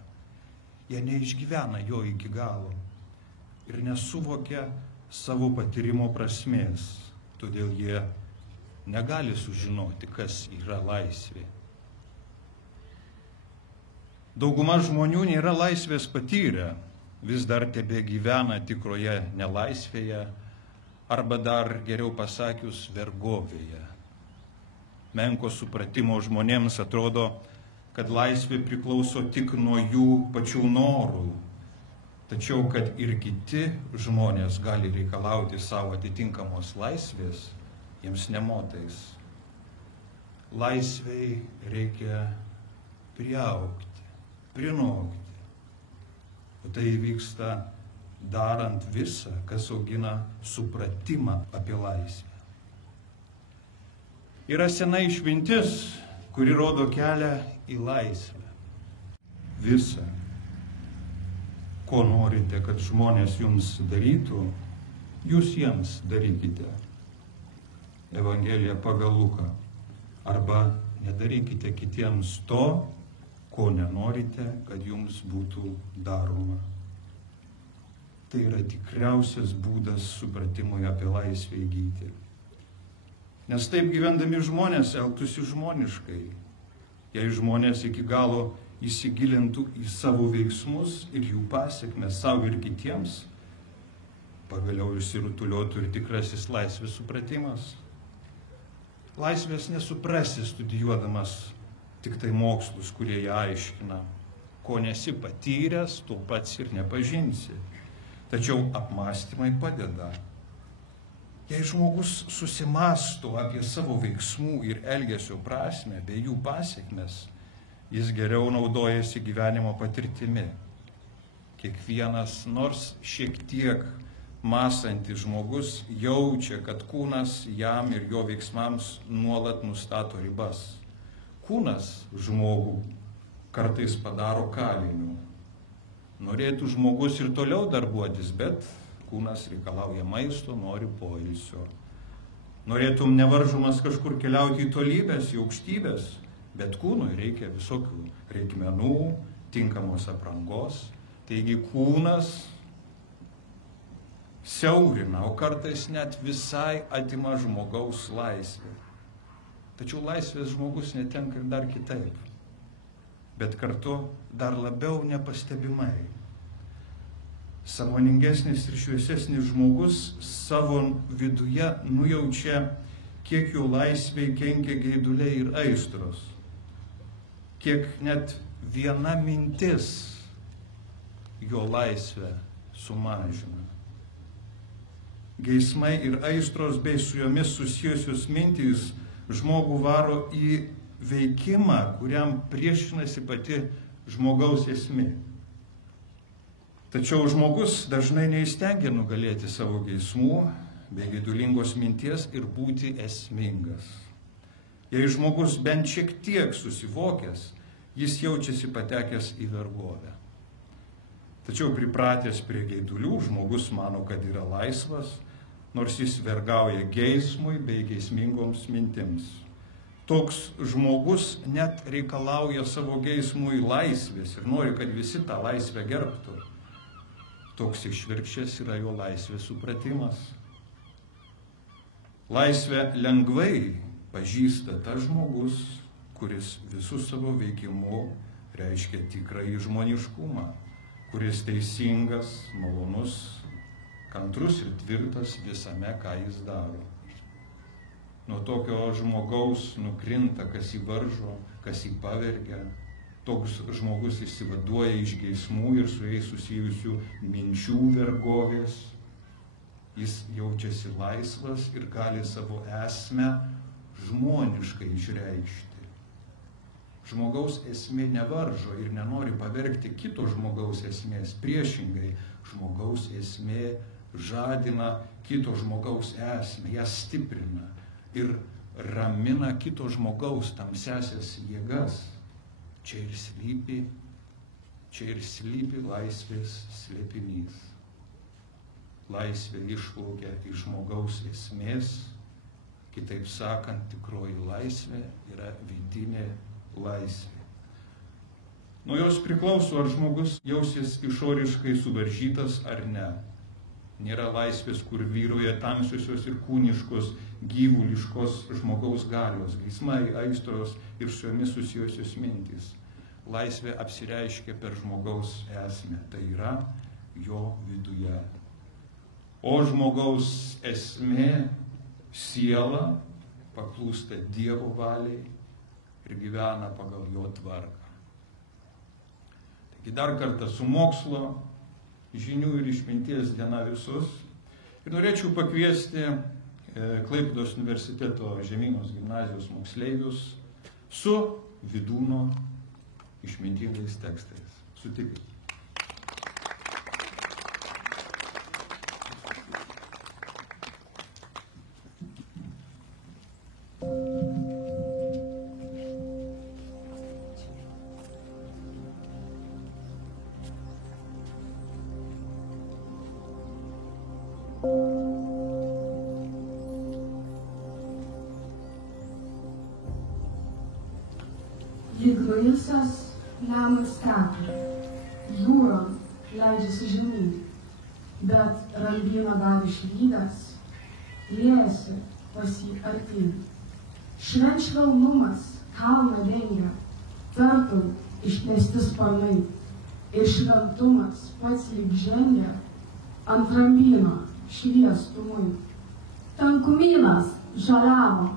Jie neišgyvena jo iki galo ir nesuvokia savo patyrimo prasmės, todėl jie negali sužinoti, kas yra laisvė. Dauguma žmonių nėra laisvės patyrę, vis dar tebegyvena tikroje nelaisvėje, arba dar geriau pasakius vergovėje. Menko supratimo žmonėms atrodo, kad laisvė priklauso tik nuo jų pačių norų, tačiau kad ir kiti žmonės gali reikalauti savo atitinkamos laisvės, jiems nemotais. Laisvei reikia priaugti, prinokti. O tai vyksta darant visą, kas augina supratimą apie laisvę. Yra sena išmintis, kuri rodo kelią į laisvę. Visa, ko norite, kad žmonės jums darytų, jūs jiems darykite. Evangelija pagal Luką. Arba nedarykite kitiems to, ko nenorite, kad jums būtų daroma. Tai yra tikriausias būdas supratimui apie laisvę įgyti. Nes taip gyvendami žmonės elgtųsi žmoniškai. Jei žmonės iki galo įsigilintų į savo veiksmus ir jų pasekmes savo ir kitiems, pagaliau išsirutuliotų ir tikrasis laisvės supratimas. Laisvės nesuprasi studijuodamas tik tai mokslus, kurie ją aiškina. Ko nesi patyręs, to pats ir nepažinsi. Tačiau apmąstymai padeda. Jei žmogus susimąsto apie savo veiksmų ir elgesio prasmę bei jų pasekmes, jis geriau naudojasi gyvenimo patirtimi. Kiekvienas, nors šiek tiek mąstantis žmogus, jaučia, kad kūnas jam ir jo veiksmams nuolat nustato ribas. Kūnas žmogų kartais padaro kaliniu. Norėtų žmogus ir toliau darbuotis, bet kūnas reikalauja maisto, nori poilsio. Norėtum nevaržomas kažkur keliauti į tolybės, į aukštybės, bet kūnui reikia visokių reikmenų, tinkamos aprangos. Taigi kūnas siaurina, o kartais net visai atima žmogaus laisvę. Tačiau laisvės žmogus netenka ir dar kitaip, bet kartu dar labiau nepastebimai. Sąmoningesnis ir šviesesnis žmogus savo viduje nujaučia, kiek jo laisvei kenkia geiduliai ir aistros, kiek net viena mintis jo laisvę sumažina. Geismai ir aistros bei su jomis susijusios mintys žmogų varo į veikimą, kuriam priešinasi pati žmogaus esmė. Tačiau žmogus dažnai neįstengia nugalėti savo geismų bei geidulingos minties ir būti esmingas. Jei žmogus bent šiek tiek susivokęs, jis jaučiasi patekęs į vergovę. Tačiau pripratęs prie geidulių, žmogus mano, kad yra laisvas, nors jis vergauja geismui bei geismingoms mintims. Toks žmogus net reikalauja savo geismui laisvės ir nori, kad visi tą laisvę gerbtų. Toks išvirkščias yra jo laisvės supratimas. Laisvę lengvai pažįsta tas žmogus, kuris visų savo veikimu reiškia tikrąjį žmoniškumą, kuris teisingas, malonus, kantrus ir tvirtas visame, ką jis daro. Nuo tokio žmogaus nukrinta, kas jį varžo, kas jį pavergia. Toks žmogus išsivaduoja iš geismų ir su jais susijusių minčių vergovės. Jis jaučiasi laisvas ir gali savo esmę žmoniškai išreikšti. Žmogaus esmė nevaržo ir nenori pavergti kito žmogaus esmės. Priešingai, žmogaus esmė žadina kito žmogaus esmę, ją stiprina ir ramina kito žmogaus tamsiasias jėgas. Čia ir slypi laisvės slėpinys. Laisvė išplaukia iš žmogaus esmės, kitaip sakant, tikroji laisvė yra vidinė laisvė. Nuo jos priklauso, ar žmogus jausis išoriškai suvaržytas ar ne. Nėra laisvės, kur vyroja tamsiosios ir kūniškos, gyvuliškos žmogaus galios, geismai, aistros ir su jomis susijusios mintys. Laisvė apsireiškia per žmogaus esmę, tai yra jo viduje. O žmogaus esmė, siela, paklūsta Dievo valiai ir gyvena pagal jo tvarką. Taigi dar kartą su mokslo, žinių ir išminties diena visus. Ir norėčiau pakviesti Klaipėdos universiteto Žemynos gimnazijos moksleivius su Vydūno išmintingais tekstais. Sutikit. Lyg Luisas lemais teka, jūron leidžiasi žemyn, bet raldyno dar išvydęs, liejasi pas jį artyn. Švelnumas kalną dengia, tartum išnesti sparnai, ir šventumas pats lyg žengia ant rambyno šviestumui. Tankumynas žaliavo,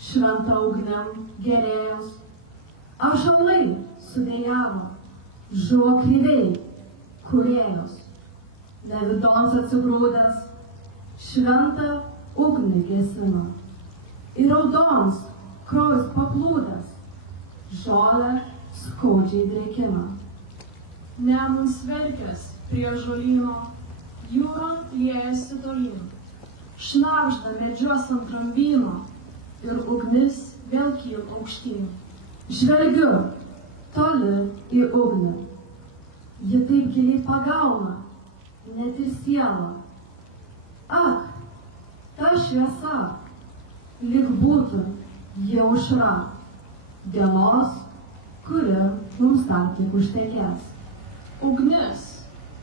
šventa ugniam gerėjos, ąžuolai sudejavo, žuoklyviai kūrėjos. Nevidons atsigrūdęs, šventą ugnį gesino, ir raudons kraujas paplūdęs, žolę skaudžiai drėkina. Nemuns verkęs prie ąžuolyno, jūron liejasi tolyn, šnabžda medžios ant rambyno ir ugnis vėl kyla aukštyn. Žvelgiu, toli į ugnį. Ji taip giliai pagauna, net ir sielą. Ak, ta šviesa, lyg būtų ji aušra, dienos, kuri mums dar tik užtekės. Ugnis,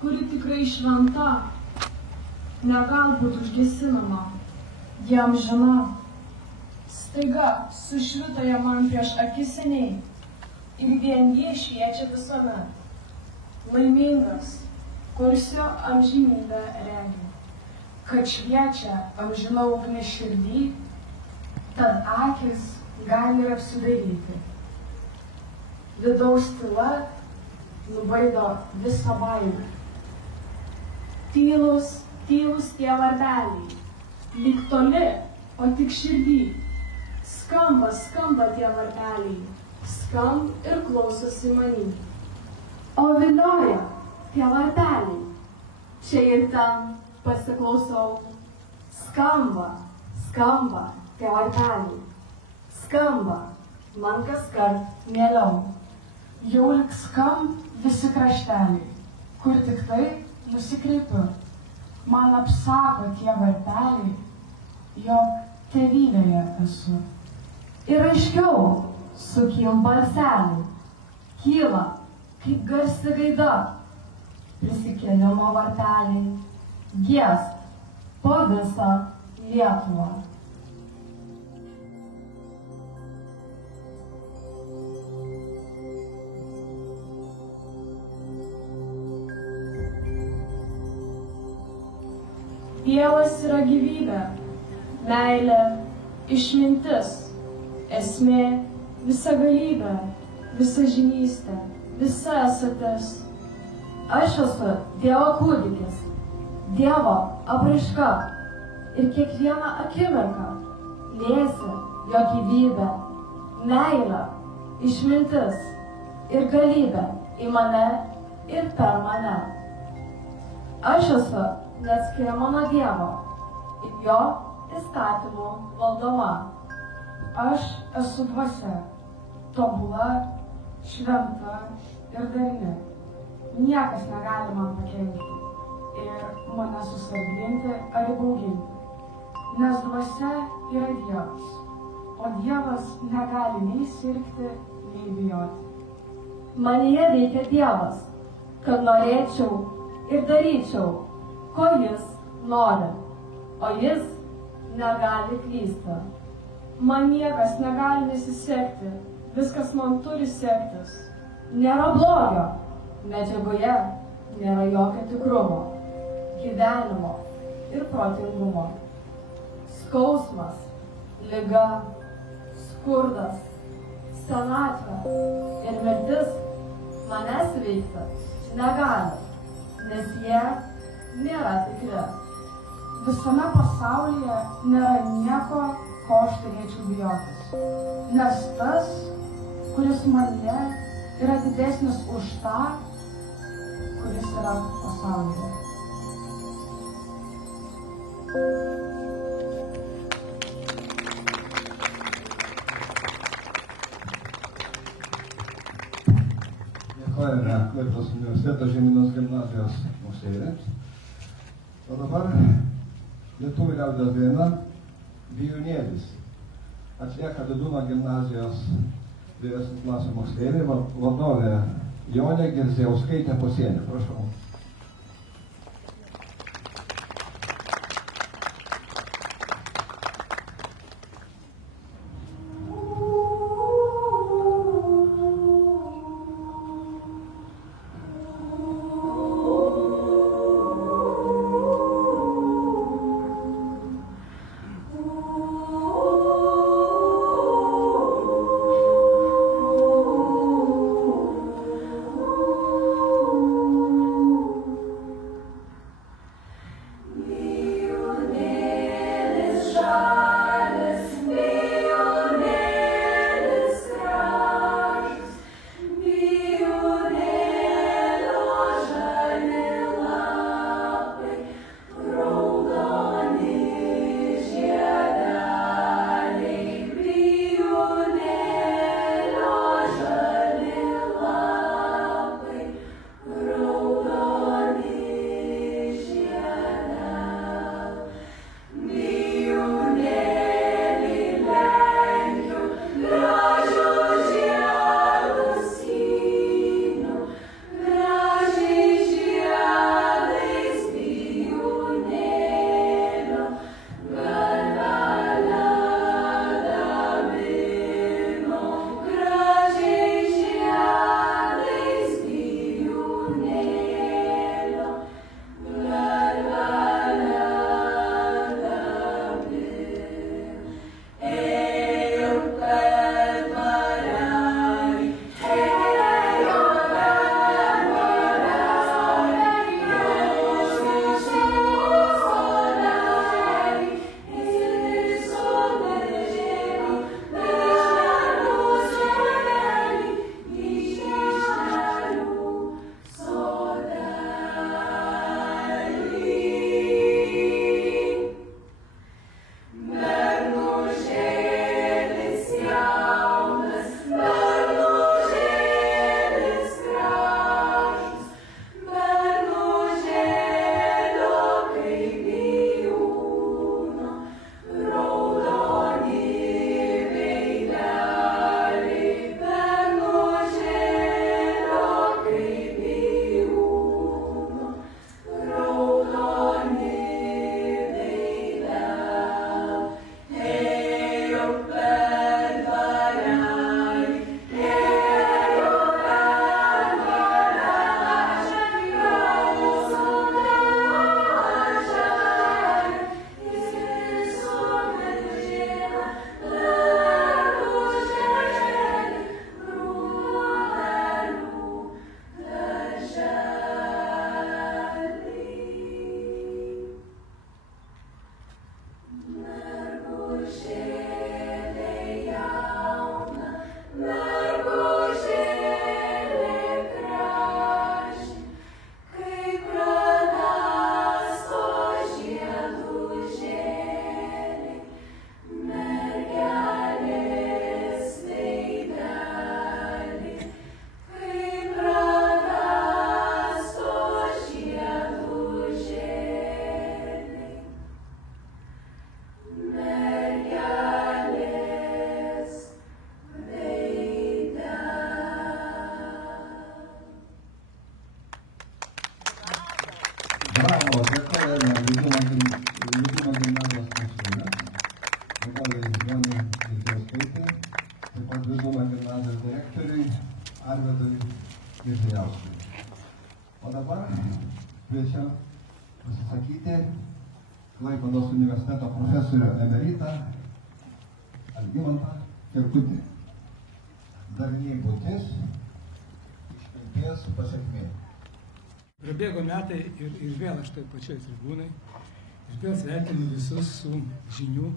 kuri tikrai šventa, negal būti užgesinama, ji amžina. Staiga sušvito ją man prieš akis seniai ir vien ji šviečia visuomet. Laimingas, kuris jo amžinybę regi, kad šviečia amžina ugnis širdį, tad akis gali ir apsidairyti. Vidaus tyla nubaido visą baimę. Tylus, tylus tie varpeliai, lyg toli, o tik širdį. Skamba, skamba tie varpeliai, skamba ir klausosi manį. O vilioja tie varpeliai, čia ir ten pasiklausau. Skamba, skamba tie varpeliai, skamba man kaskart mieliau. Jau lik skam visi krašteliai, kur tik tai nusikreipiu. Man apsako tie varpeliai, jog tėvynėje esu. Ir aiškiau sukyl balseliai, kyla kaip garsi gaida, prisikėlimo varpeliai, giest po visą Lietuvą. Dievas yra gyvybė, meilė, išmintis, esmė, visagalybė, visažinystė, visa esatis. Aš esu Dievo kūdikis, Dievo apraiška ir kiekvieną akimirką liesi jo gyvybę, meilę, išmintis ir galybę į mane ir per mane. Aš esu neatskiriama nuo Dievo ir jo įstatymų valdoma. Aš esu dvasia, tobula, šventa ir darni. Niekas negali man pakenkti ir mane susargdinti ar įbauginti, nes dvasia yra Dievas, o Dievas negali nei sirgti, nei bijoti. Manyje veikia Dievas, kad norėčiau ir daryčiau, ko jis nori, o jis negali klysti. Man niekas negali nesisekti, viskas man turi sektis. Nėra blogio, medžiagoje nėra jokio tikrumo, gyvenimo ir protingumo. Skausmas, liga, skurdas, senatvė ir mirtis manęs veikti negali, nes jie nėra tikri. Visame pasaulyje nėra nieko, ko aš turėčiau bijotis, nes tas, kuris manyje, yra didesnis už tą, kuris yra pasaulyje. Dėkojame Klaipėdos universiteto Žemynos gimnazijos moksleiviams. O dabar lietuvių liaudies daina Vijūnėlis. Atlieka Vydūno gimnazijos vyresnių klasių moksleiviai, vadovė Jonė Girdzijauskaitė Posienė. Prašau. Bravo, dėkojame Vydūno gimnazijos moksleiviams, dėkojame Jonui Ilgiauskaitei, taip pat Vydūno gimnazijos direktoriui Arvydui Girdzijauskui. O dabar kviečiam pasisakyti Klaipėdos universiteto profesorių emeritą Algimantą Kirkutį. Darniai būtis, išminties pasekmė. Prabėgo metai ir vėl aš toj pačioj tribūnai. Ir vėl sveikinu visus su žinių,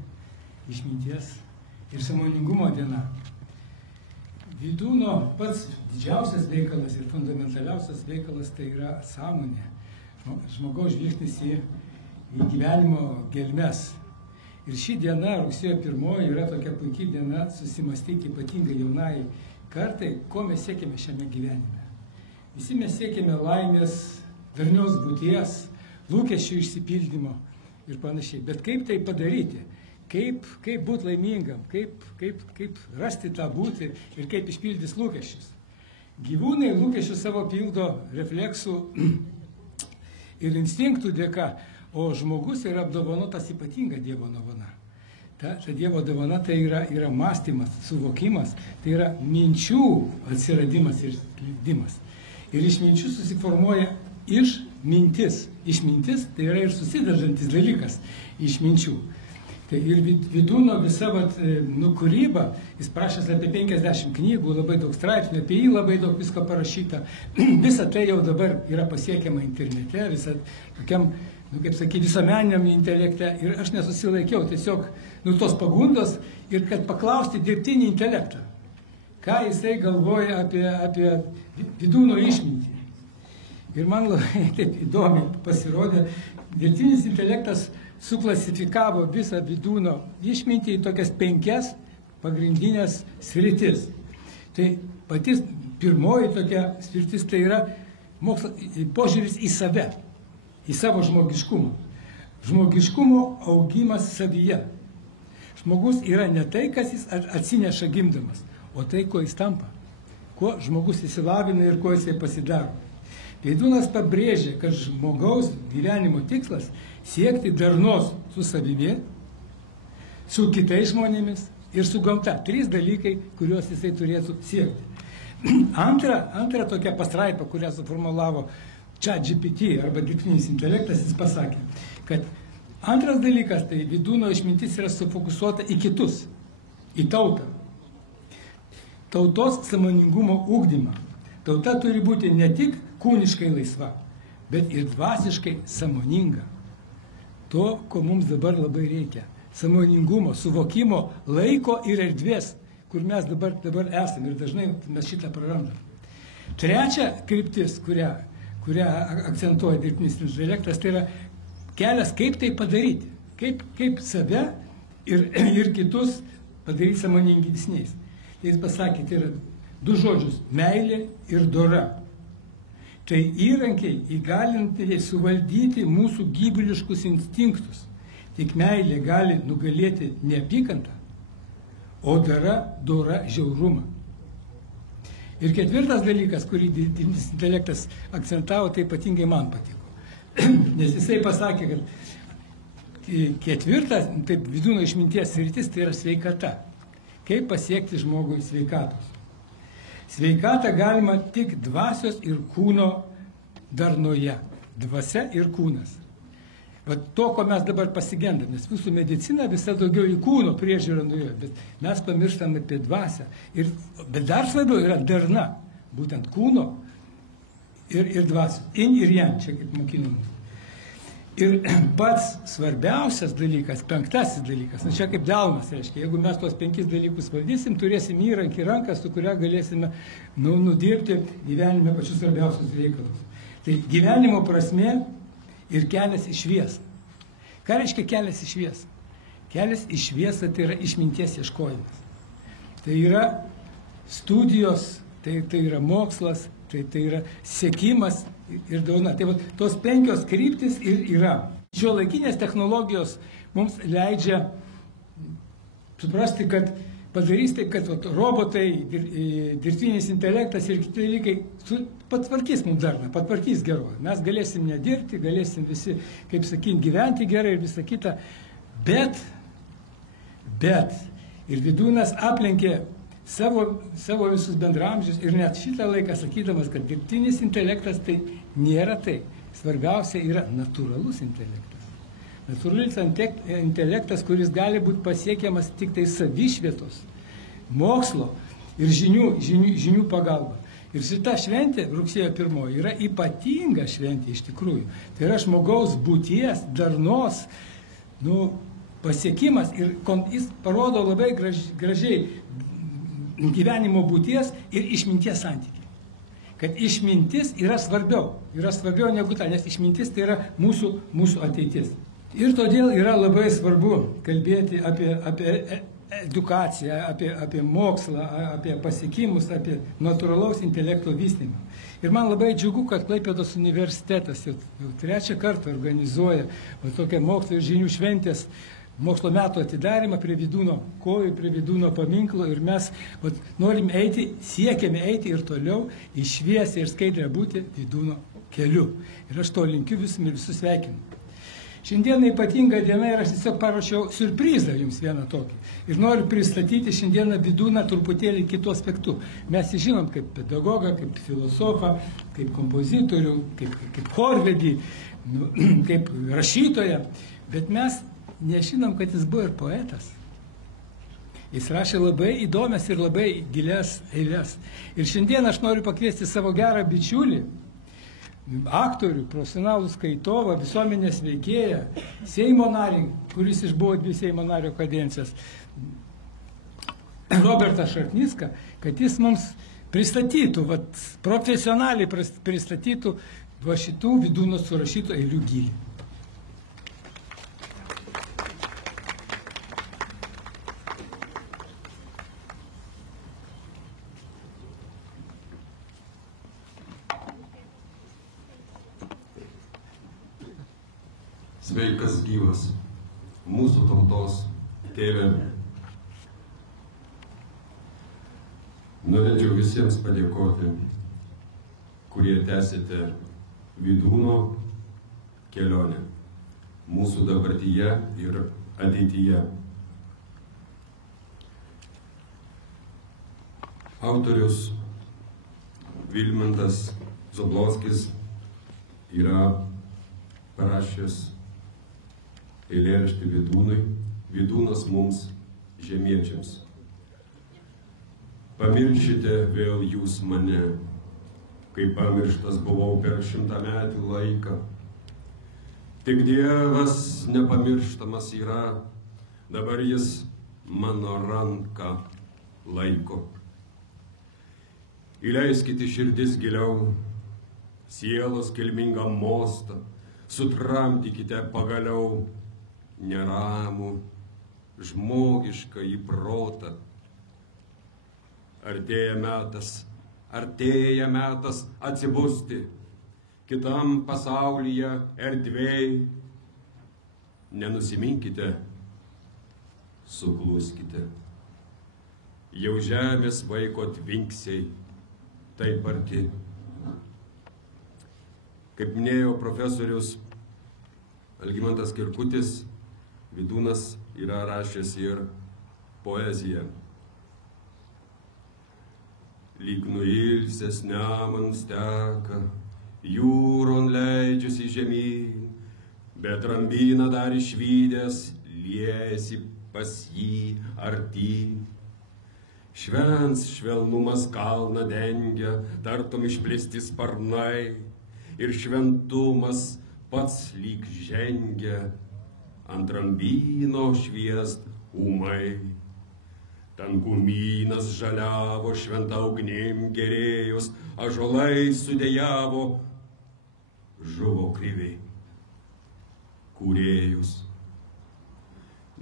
išminties ir sąmoningumo diena. Vydūno pats didžiausias veikalas ir fundamentaliausias veikalas tai yra sąmonė. Žmogaus žvilgsnis į gyvenimo gelmes. Ir ši diena, rugsėjo 1, yra tokia puikia diena susimastyti ypatingai jaunai kartai, ko mes siekime šiame gyvenime. Visi mes siekime laimės, darnios būties, lūkesčių išsipildymo ir panašiai. Bet kaip tai padaryti? Kaip būti laimingam? Kaip rasti tą būtį ir kaip išpildys lūkesčius? Gyvūnai lūkesčius savo pildo refleksų ir instinktų dėka, o žmogus yra apdovanotas ypatinga Dievo dovana. Ta Dievo dovana tai yra mąstymas, suvokimas, tai yra minčių atsiradimas ir skleidimas. Ir iš minčių susiformuoja išmintis. Išmintis tai yra ir susidedantis dalykas iš minčių. Tai ir Vydūno visa kūryba, jis prašęs apie 50 knygų, labai daug straipsnių, apie jį labai daug visko parašyta. Visa tai jau dabar yra pasiekiama internete, tokiam, kaip sakyti, visuomeniniam intelekte. Ir aš nesusilaikiau tiesiog tos pagundos ir kad paklausti dirbtinį intelektą. Ką jisai galvoja apie Vydūno išmintį. Ir man labai taip įdomiai pasirodė, dirbtinis intelektas suklasifikavo visą Vydūno išmintį į tokias 5 pagrindinės sritis. Tai pati pirmoji tokia sritis tai yra požiūris į save, į savo žmogiškumą. Žmogiškumo augimas savyje. Žmogus yra ne tai, kas jis atsineša gimdamas, o tai, ko jis tampa, kuo žmogus įsilavina ir kuo jisai pasidaro. Vydūnas pabrėžė, kad žmogaus gyvenimo tikslas siekti darnos su savimi, su kitais žmonėmis ir su gamta. 3 dalykai, kuriuos jisai turėtų siekti. Antra tokia pastraipa, kurią suformulavo ChatGPT arba dirbtinis intelektas, jis pasakė, kad antras dalykas, tai Vydūno išmintis yra sufokusuota į kitus, į tautą. Tautos sąmoningumo ugdymą. Tauta turi būti ne tik kūniškai laisva, bet ir dvasiškai sąmoninga. To, ko mums dabar labai reikia. Sąmoningumo, suvokimo, laiko ir erdvės, kur mes dabar esame ir dažnai mes šitą prarandam. Trečia kryptis, kurią akcentuoja dirbtinis intelektas, tai yra kelias, kaip tai padaryti. Kaip save ir kitus padaryti sąmoningesniais. Jis pasakė, tai yra 2 žodžius – meilė ir dora. Tai įrankiai įgalintieji suvaldyti mūsų gyvuliškus instinktus. Tik meilė gali nugalėti neapykantą, o dora žiaurumą. Ir 4 dalykas, kurį dirbtinis intelektas akcentavo, tai ypatingai man patiko. Nes jisai pasakė, kad 4, taip Vydūno išminties sritis, tai yra sveikata. Kaip pasiekti žmogui sveikatos. Sveikatą galima tik dvasios ir kūno darnoje. Dvasia ir kūnas. To, ko mes dabar pasigendam, nes mūsų medicina visa daugiau į kūno priežiūrą nuėjo, bet mes pamirštame apie dvasią. Bet dar svarbiau yra darna, būtent kūno ir dvasios. In ir jan, čia kaip mokinam. Ir pats svarbiausias dalykas, 5 dalykas, čia kaip delnas, reiškia, jeigu mes tos 5 dalykus valdysim, turėsim įrankį ranką, su kuria galėsime nudirbti gyvenime pačius svarbiausius reikalus. Tai gyvenimo prasmė ir kelias į šviesą. Ką reiškia kelias į šviesą? Kelias į šviesą tai yra išminties ieškojimas. Tai yra studijos, tai yra mokslas, tai yra siekimas ir dovana. Tai va, tos 5 kryptis ir yra. Šiuolaikinės technologijos mums leidžia suprasti, kad padarys taip, kad robotai, dirbtinis intelektas ir kiti dalykai patvarkys mums darną, patvarkys gerovę. Mes galėsim nedirbti, galėsim visi, kaip sakyti, gyventi gerai ir visą kitą. Bet ir Vydūnas aplenkė savo visus bendramžius ir net šitą laiką sakydamas, kad dirbtinis intelektas tai nėra tai. Svarbiausia yra natūralus intelektas. Natūralus intelektas, kuris gali būti pasiekiamas tik tai savišvietos, mokslo ir žinių pagalba. Ir šita šventė, rugsėjo 1, yra ypatinga šventė iš tikrųjų. Tai yra žmogaus būties, darnos, pasiekimas ir jis parodo labai gražiai gyvenimo būties ir išminties santykį. Kad išmintis yra svarbiau negu ta, nes išmintis tai yra mūsų ateitis. Ir todėl yra labai svarbu kalbėti apie edukaciją, apie mokslą, apie pasiekimus, apie natūralaus intelekto vystymą. Ir man labai džiugu, kad Klaipėdos universitetas jau 3 kartą organizuoja tokią mokslo ir žinių šventės mokslo metų atidarimą prie Vydūno kojų, prie Vydūno paminklo ir mes norim eiti, siekiame eiti ir toliau į šviesę ir skaidrę būti Vydūno keliu. Ir aš to linkiu visus sveikinu. Šiandieną ypatinga diena ir aš tiesiog paruošiau siurprizą jums vieną tokį. Ir noriu pristatyti šiandieną Vydūną truputėlį kitų aspektų. Mes jį žinom kaip pedagogą, kaip filosofą, kaip kompozitorių, kaip chorvedį, kaip rašytoją, bet mes nežinom, kad jis buvo ir poetas. Jis rašė labai įdomias ir labai gilias eiles. Ir šiandien aš noriu pakviesti savo gerą bičiulį, aktorių, profesionalų skaitovą, visuomenės veikėją, Seimo narį, kuris išbuvo 2 Seimo nario kadencijas, Robertą Šarknicką, kad jis mums pristatytų, profesionaliai pristatytų šitų Vydūno surašytų eilių gilį. Sveikas gyvas, mūsų tautos tėve. Norėčiau visiems padėkoti, kurie tęsite Vydūno kelionę mūsų dabartyje ir ateityje. Autorius Vilmantas Zoblowskis yra parašęs eilėraštį Vydūnui, Vydūnas mums žemiečiams. Pamiršite vėl jūs mane, kai pamirštas buvau per 100-metį laiką. Tik Dievas nepamirštamas yra, dabar jis mano ranką laiko. Įleiskite širdis giliau, sielos kilmingą mostą, sutramdykite pagaliau neramų, žmogišką į protą. Artėja metas atsibusti, kitam pasaulyje erdvėj. Nenusiminkite, sukluskite. Jau žemės vaiko tvinksiai taip arti. Kaip minėjo profesorius Algimantas Kirkutis, Vydūnas yra rašęs ir poeziją. Lyg nuilsęs Nemunas teka, jūron leidžiasi žemyn, bet rambyną dar išvydęs liejasi pas jį artyn. Švens švelnumas kalną dengia, tartum išplėsti sparnai, ir šventumas pats lyg žengia ant rambyno šviest ūmai. Ten kumynas žaliavo, šventa ugnim gerėjos, ąžuolai sudėjavo, žuvo kriviai kūrėjus.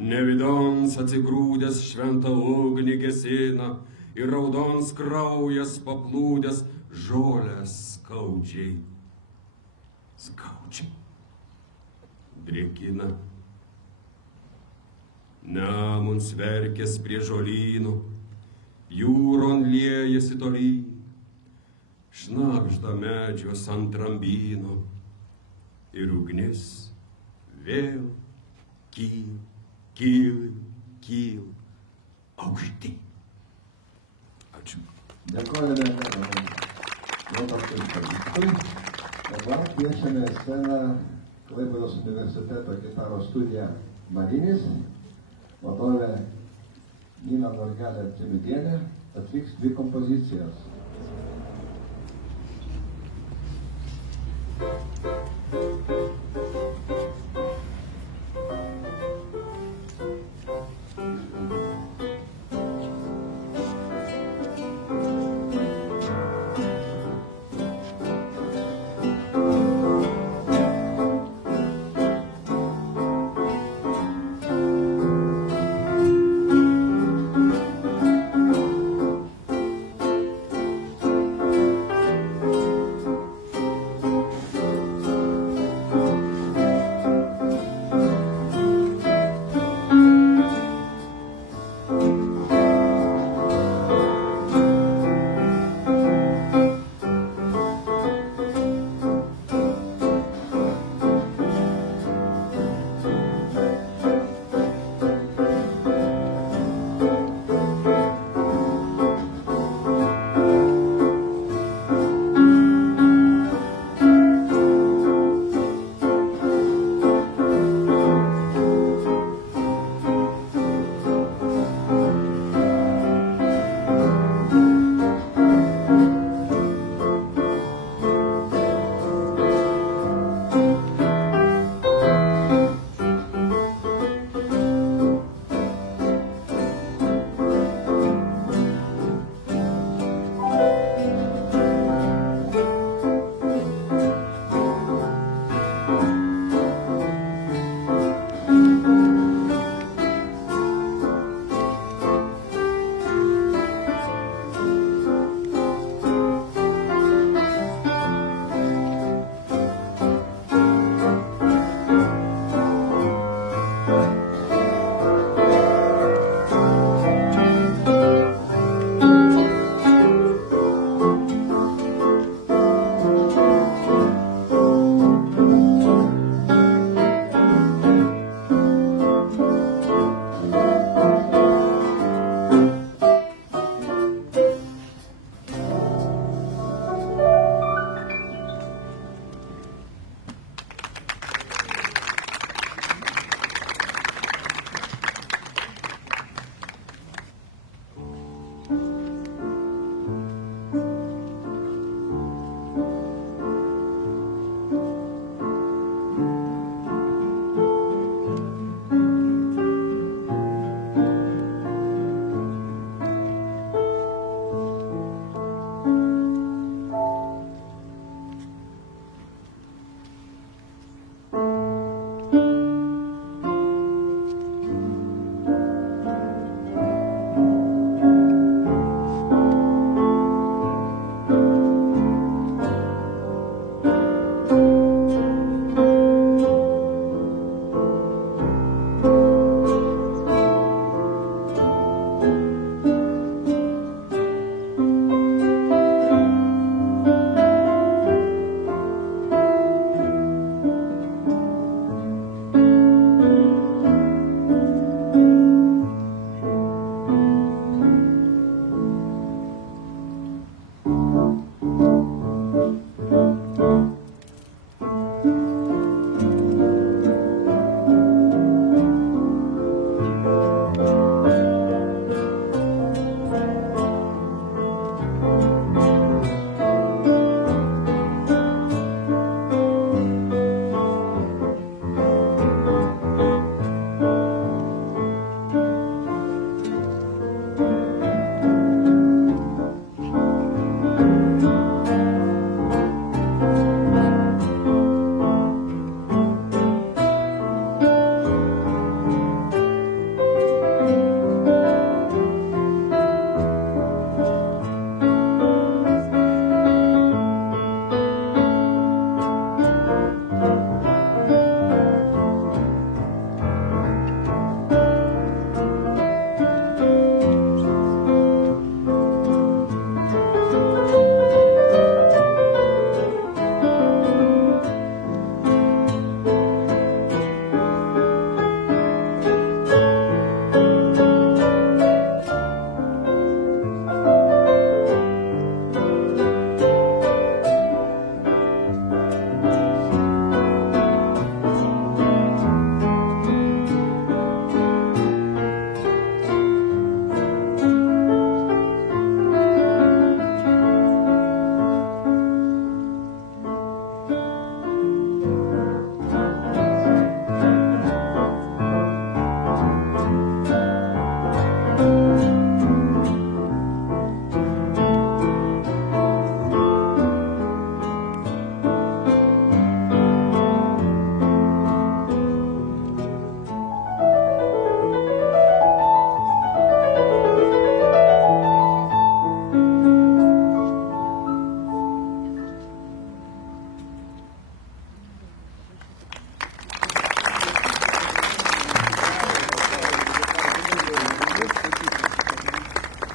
Nevidons atsigrūdęs šventą ugnį gesina ir raudons kraujas paplūdęs žolės skaudžiai drėkina. Nemuns verkės prie žolynų, jūron liejasi tolyn, šnabžda medžios ant rambyno ir ugnis vėl kyl aukštyn. Ačiū. Dėkojame Robertui Pavyzdui. Dabar kviečiame į sceną Klaipėdos universiteto gitaros studiją Marinis. Vadovė Nina Norgelė Timidienė atliks 2 kompozicijas.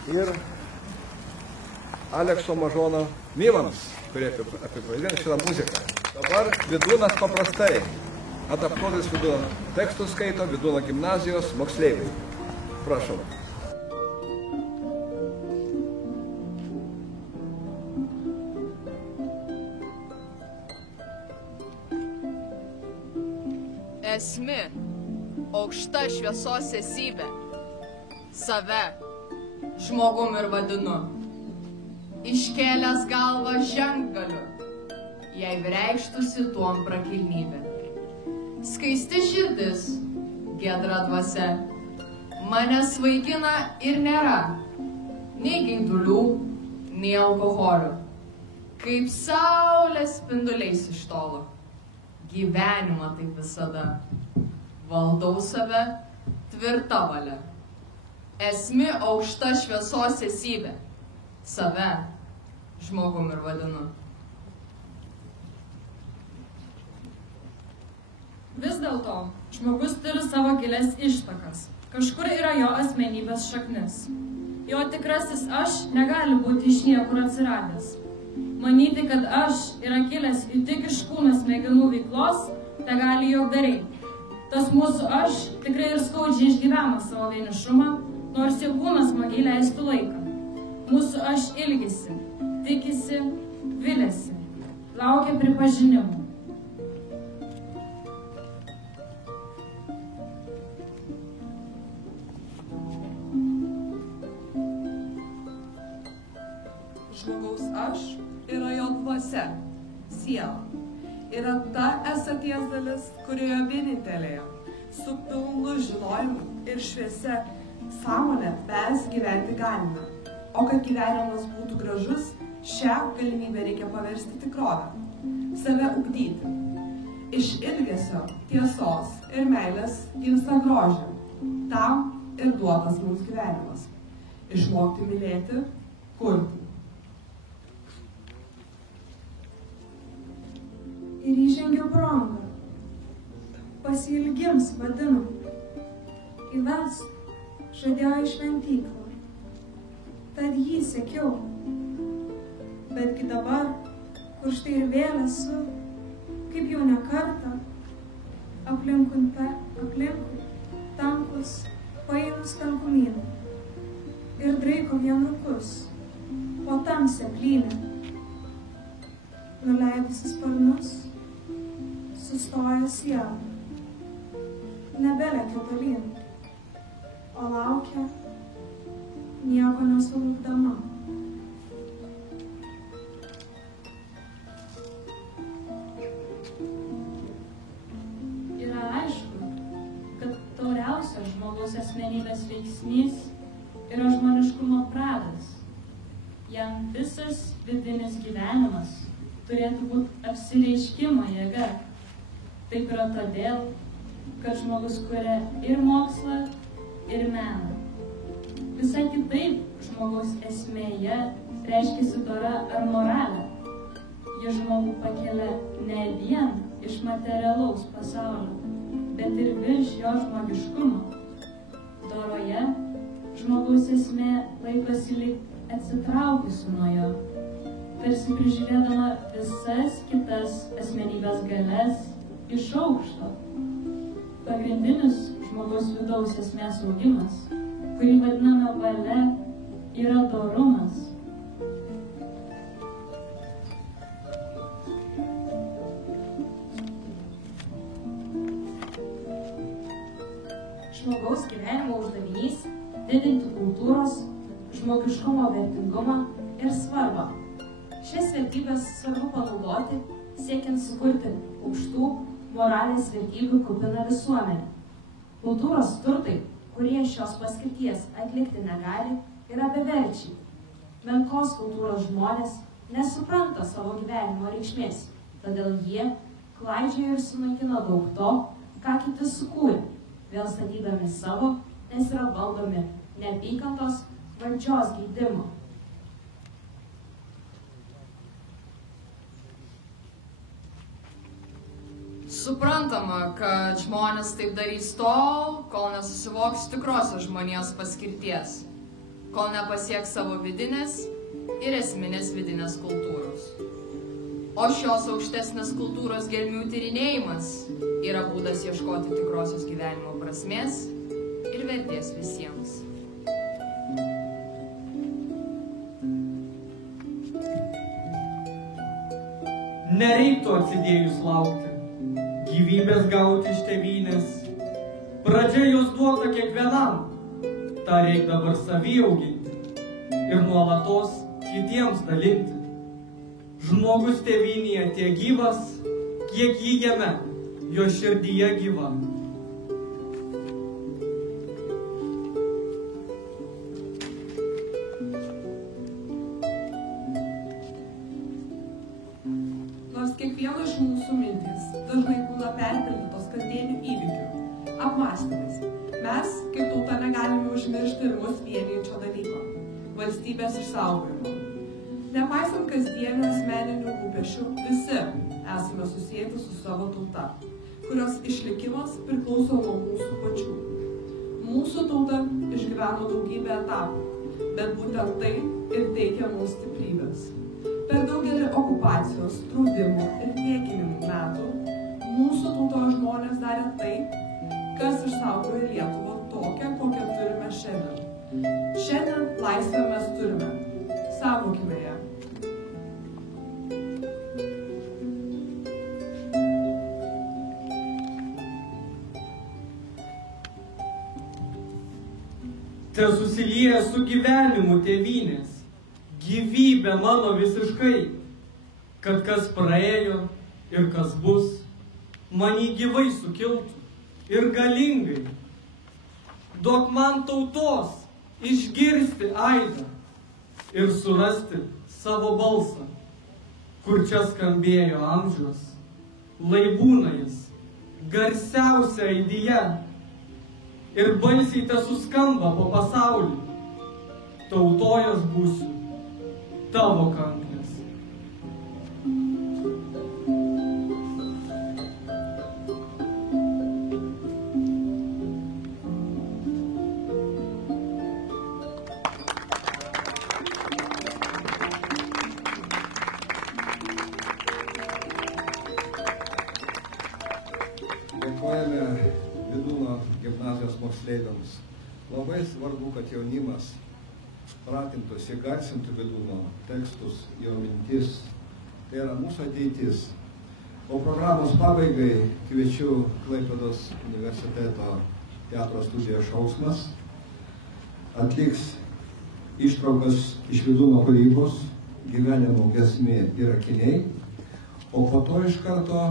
ir Alekso Mažono Myvams, kurie apipavidina šitą muziką. Dabar Vydūnas paprastai. Adaptuotis Vydūno tekstus skaito Vydūno gimnazijos moksleiviai. Prašau. Esmė, aukšta šviesos esybė, save žmogum ir vadinu. Iškėlęs galvą žengaliu, jei reikštųsi tuom prakilnybė. Skaisti širdis, giedra dvasia, mane svaigina ir nėra nei gaidulių, nei alkoholio. Kaip saulės spinduliais iš tolo. Gyvenimą taip visada. Valdau save tvirta valia. Esmi aukšta šviesos esybė. Save žmogum ir vadinu. Vis dėlto, žmogus turi savo gilias ištakas. Kažkur yra jo asmenybės šaknis. Jo tikrasis aš negali būti iš niekur atsiradęs. Manyti, kad aš yra kilęs tik iš kūno smegenų veiklos, tai gali juokdariai. Tas mūsų aš tikrai ir skaudžiai išgyvena savo vienišumą, nors jo kūnas smagiai leistų laiką. Mūsų aš ilgisi, tikisi, viliasi, laukia pripažinimų. Žmogaus aš yra jo dvasia, siela. Yra ta esaties dalis, kurioje vienintelėje, su pilnu žinojimu ir šviesia sąmonė mes gyventi galime. O kad gyvenimas būtų gražus, šią galimybę reikia paversti tikrovę, save ugdyti. Iš ilgesio, tiesos ir meilės gimsta grožio. Tam ir duotas mums gyvenimas. Išmokti mylėti, kurti. Ir įžengiau brangą, pasilgims vadinu, įves žadėjo į šventyklą, tad jį sekiau, betgi dabar, kur štai ir vėl esu, kaip jau ne kartą, aplinkui tankus, painus tankumynų, ir draiko vienrukus, po tamsią plynę, nuleidusi sparnus, sustojo siela, nebelekia tolyn, o laukia nieko nesulaukdama. Yra aišku, kad tauriausias žmogaus asmenybės veiksnys yra žmoniškumo pradas. Jam visas vidinis gyvenimas turėtų būti apsireiškimo jėga. Taip yra todėl, kad žmogus kuria ir mokslą, ir meną. Visai kitaip žmogaus esmėje reiškiasi dora ar moralė. Ji žmogų pakelia ne vien iš materialaus pasaulio, bet ir virš jo žmogiškumo. Doroje žmogaus esmė laikosi lyg atsitraukusi nuo jo, tarsi prižiūrėdama visas kitas asmenybės galias iš aukšto. Pagrindinis žmogaus vidaus esmės augimas, kurį vadiname valia, yra dorumas. Žmogaus gyvenimo uždavinys – didinti kultūros, žmogiškumo vertingumą ir svarbą. Šias vertybės svarbu panaudoti, siekiant sukurti aukštų moralės vertybių kupiną visuomenę. Kultūros turtai, kurie šios paskirties atlikti negali, yra beverčiai. Menkos kultūros žmonės nesupranta savo gyvenimo reikšmės, todėl jie klaidžioja ir sunaikina daug to, ką kiti sukūrė, vėl statydami savo, nes yra valdomi neapykantos valdžios geidimo. Suprantama, kad žmonės taip darys tol, kol nesusivoks tikrosios žmonijos paskirties. kol nepasieks savo vidinės ir esminės vidinės kultūros. O šios aukštesnės kultūros gelmių tyrinėjimas yra būdas ieškoti tikrosios gyvenimo prasmės ir vertės visiems. Nereiktų atsidėjus laukti, gyvybės gauti iš tėvynės. Pradžia jos duota kiekvienam, tą reik dabar savy auginti ir nuolatos kitiems dalinti. Žmogus tėvynėje tiek gyvas, kiek jį jame, jo širdyje gyva. Kiekvieno iš mūsų mintis dažnai būna perpildytos kasdienių įvykių, apmąstymais. Mes, kaip tauta, negalime užmiršti ir mus vienijančio dalyko – valstybės išsaugojimo. Nepaisant kasdienių asmeninių rūpešių, visi esame susijęti su savo tauta, kurios išlikimas priklauso nuo mūsų pačių. Mūsų tauta išgyveno daugybę etapų, bet būtent tai ir teikia mums stiprybės. Per daugelį okupacijos, draudimų ir niekinimų metų mūsų tautos žmonės darė tai, kas išsaugojo Lietuvą tokią, kokią turime šiandien. Šiandien laisvę mes turime. Saugokime ją. Te susilieja su gyvenimu tėvynės. Gyvybė mano visiškai, kad kas praėjo ir kas bus, man jį gyvai sukiltų ir galingai. Duok man tautos išgirsti aidą ir surasti savo balsą, kur čia skambėjo amžius, laibūnais, garsiausia aidyje ir balsiai te suskamba po pasaulį. Tautojas būsiu tavo kanklės. Dėkojame Vydūno gimnazijos moksleiviams. Labai svarbu, kad jaunimas pratintųsi, garsintų Vydūno tekstus, jo mintis. Tai yra mūsų ateitis. O programos pabaigai kviečiu Klaipėdos universiteto teatro studijos Šausmas. Atliks ištraukas iš Vydūno kūrybos, gyvenimo giesmė ir akiniai. O po to iš karto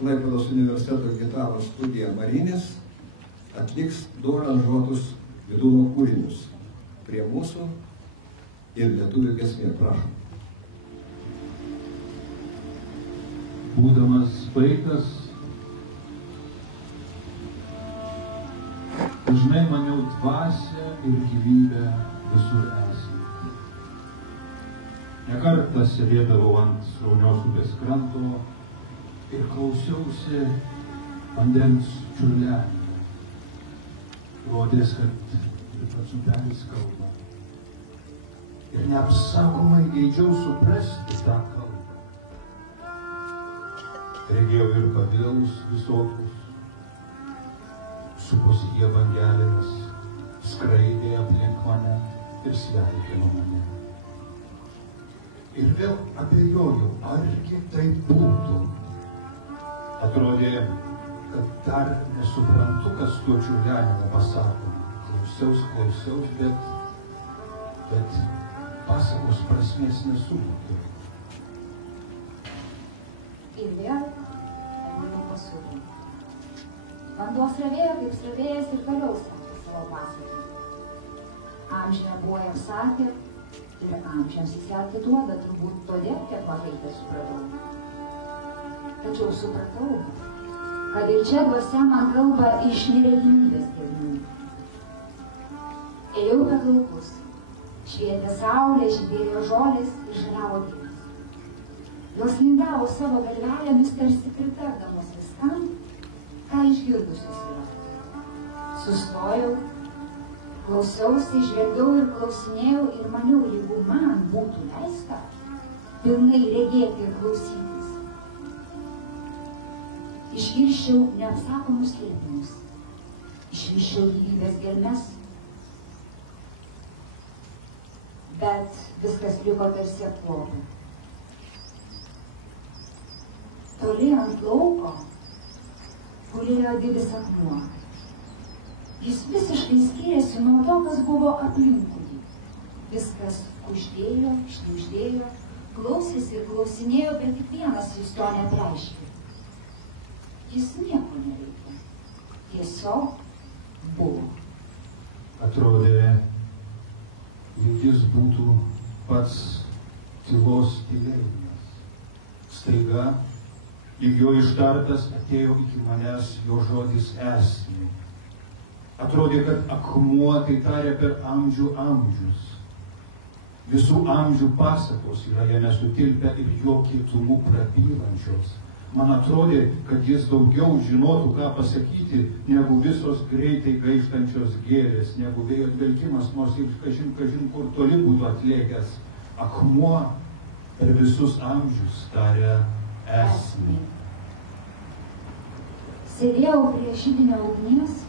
Klaipėdos universiteto gitaros studija Marinis atliks du aranžuotus Vydūno kūrinius. Prie mūsų ir lietuvių giesmė, prašom. Būdamas vaikas, dažnai maniau dvasią ir gyvybę visur esant. Nekartą sėdėdavau ant sraunios upės kranto ir klausiausi vandens čiurlenio. Rodės, kad ir pats upelis kalba. Ir neapsakomai geidžiau suprasti tą kalbą. Regėjau ir pavidalus visokius, suposi jie bangelėmis, skraidė aplink mane ir sveikino mane. Ir vėl abejojau, argi taip būtų. Atrodė, kad dar nesuprantu, kas tuo čiurlenimu pasakoma. Klausiaus, bet pasakos prasmės nesuvokiau. Ir vėl ėmė pasiūlymą. Vanduo srovėjo kaip srovėjas ir toliau sakė savo pasakymą. Amžinė buvo jam sakė ir amžiams jis ją atiduoda, turbūt todėl, kiek mažai tai supratau. Tačiau supratau, kad ir čia dvasia man kalba iš neregimybės gelmių. Ėjau per laukus, švietė saulė, žydėjo žolės ir žaliavo gėlės. Jos lindavo savo galvelėmis, tarsi pritardamos viskam, ką išgirdusios yra. Sustojau, Klausiausi, žvelgiau ir klausinėjau ir maniau, jeigu man būtų leista pilnai regėti ir klausytis. Išgirščiau neapsakomus slėpimus, išvyščiau gyvybės gelmes, bet viskas liko tarsi aplopo. Toli ant lauko gulėjo didis akmuo. Jis visiškai skiriasi nuo to, kas buvo aplinkui. Viskas kuždėjo, šniuždėjo, klausėsi ir klausinėjo, bet tik vienas jis to neapreiškė. Jis nieko neveikė. Tiesiog buvo. Atrodė, lyg jis būtų pats tylos tylėjimas. Staiga, lyg jo ištartas, atėjo iki manęs jo žodis esmė. Atrodė, kad akmuo tai tarė per amžių amžius. Visų amžių pasakos yra jame sutilpę ir jo kietumu prabylančios. Man atrodė, kad jis daugiau žinotų, ką pasakyti, negu visos greitai gaištančios gėlės, negu vėjo dvelkimas, nors ir kažin kur toli būtų atlėkęs. Akmuo per visus amžius tarė esmė. Sėdėjau prie židinio ugnies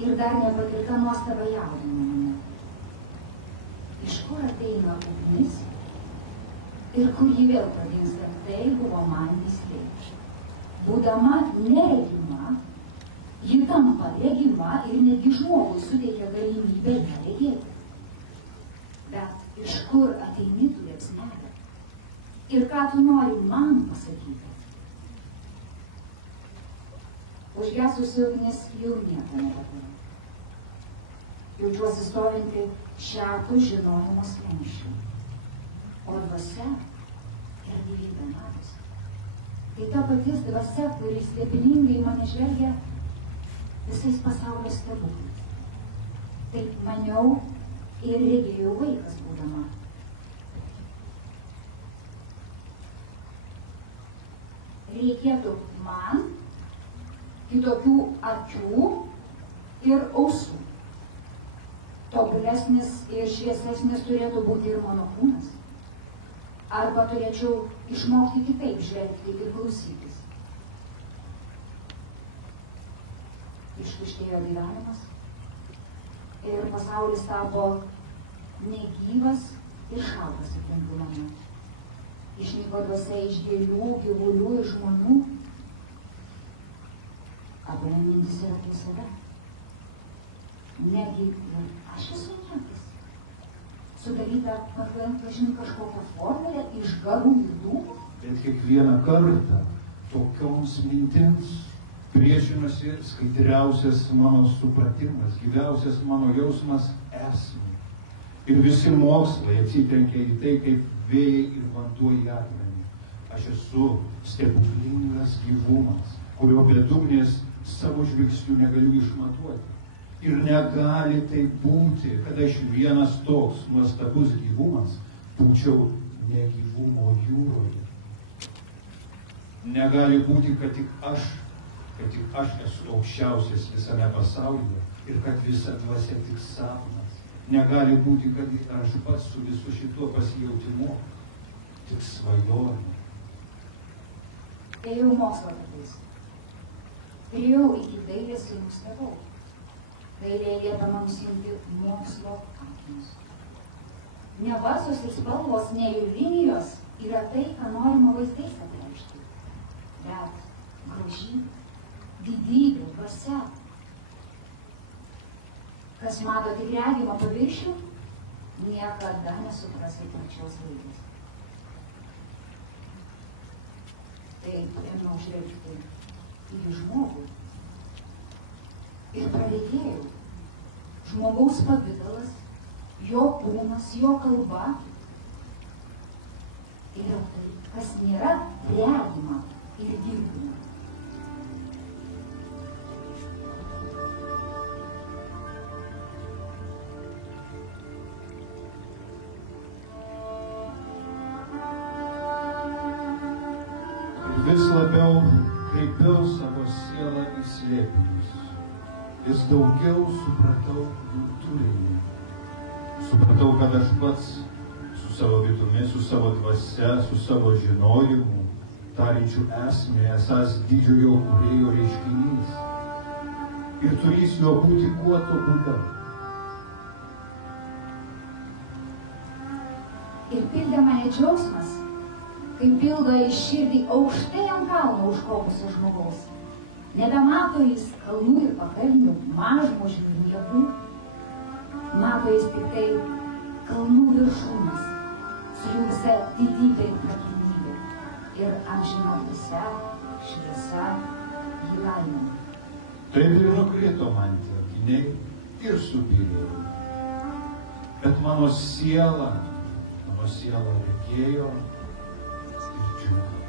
ir dar nepatirta nuostaba jaudino mane. Iš kur ateina ugnis ir kur ji vėl pradingsta, tai buvo man mįslė. Būdama neregima, ji tampa regima ir netgi žmogui suteikia galimybę ją regėti. Bet iš kur ateini tu liepsnelė? Ir ką tu nori man pasakyti? Užgesusi ugnis jau nieko nebeturiu. Jaučiuosi stovinti šiapų žinojimo slenksčių. O dvasia yra gyvybė matosi. Tai ta paties dvasia, kuri slėpiningai mane žvelgia visais pasaulio stebuklais. Taip maniau ir regėjau vaikas būdama. Reikėtų man kitokių akių ir ausų. Tobulesnis ir šviesesnis turėtų būti ir mano kūnas. Arba turėčiau išmokti kitaip žvelgti ir klausytis. Ištuštėjo gyvenimas ir pasaulis tapo negyvas ir šaltas aplinkui mane. Išnyko dvasia iš gėlių, gyvulių ir žmonių. Arba mintis yra apie save. Negi aš esu niekas. Sudaryta kažin kažkokią formulę iš garų ir dūmų. Bet kiekvieną kartą tokioms mintims priešinosi skaidriausias mano supratimas, gyviausias mano jausmas esmė. Ir visi mokslai atsitrenkia į tai, kaip vėjai ir vanduo į akmenį. Aš esu stebuklingas gyvūnas, kurio bedugnės savo žvilgsnių negaliu išmatuoti. Ir negali tai būti, kad aš vienas toks nuostabus gyvūnas būčiau negyvumo jūroje. Negali būti, kad tik aš esu aukščiausias visame pasaulyje ir kad visa dvasia tik sapnas. Negali būti, kad aš pats su visu šituo pasijautimu tik svajonė. Ėjau mokslo takais. Priėjau iki dailės ir nustebau. Dailė liepama nusiimti mokslo akinius. Ne vasos ir spalvos, ne jų linijos yra tai, ką norima vaizdais atreikšti. Bet grožybė, didybė, dvasia. Kas mato tik regimą paviršių, niekada nesupras ir pačios vaizdas. Taip ėmiau žvelgti į žmogų. Ir praregėjau. Žmogaus pavidalas, jo kūnas, jo kalba yra tai, kas nėra regima ir girdima. Vis labiau kreipiau savo sielą į slėpinius. vis daugiau supratau jų turinį. Supratau, kad aš pats su savo vidumi, su savo dvasia, su savo žinojimu, tarinčių esmę, esas didžiojo kūrėjo reiškinys. Ir turys jo būti kuo tobuliau. Ir pildė mane džiaugsmas, kai pildo į širdį aukštai ant kalno užkopusio žmogaus. Nebemato jis kalnų ir pakalnių, mažmožių ir jėgų. Mato jis tik tai kalnų viršūnes, su jų visa didybė ir prakilnybė. Ir amžina dvasia, šviesa, jį laimė. Taip ir nukrito man tie akiniai ir subyrėjau. Bet mano siela regėjo ir džiugino.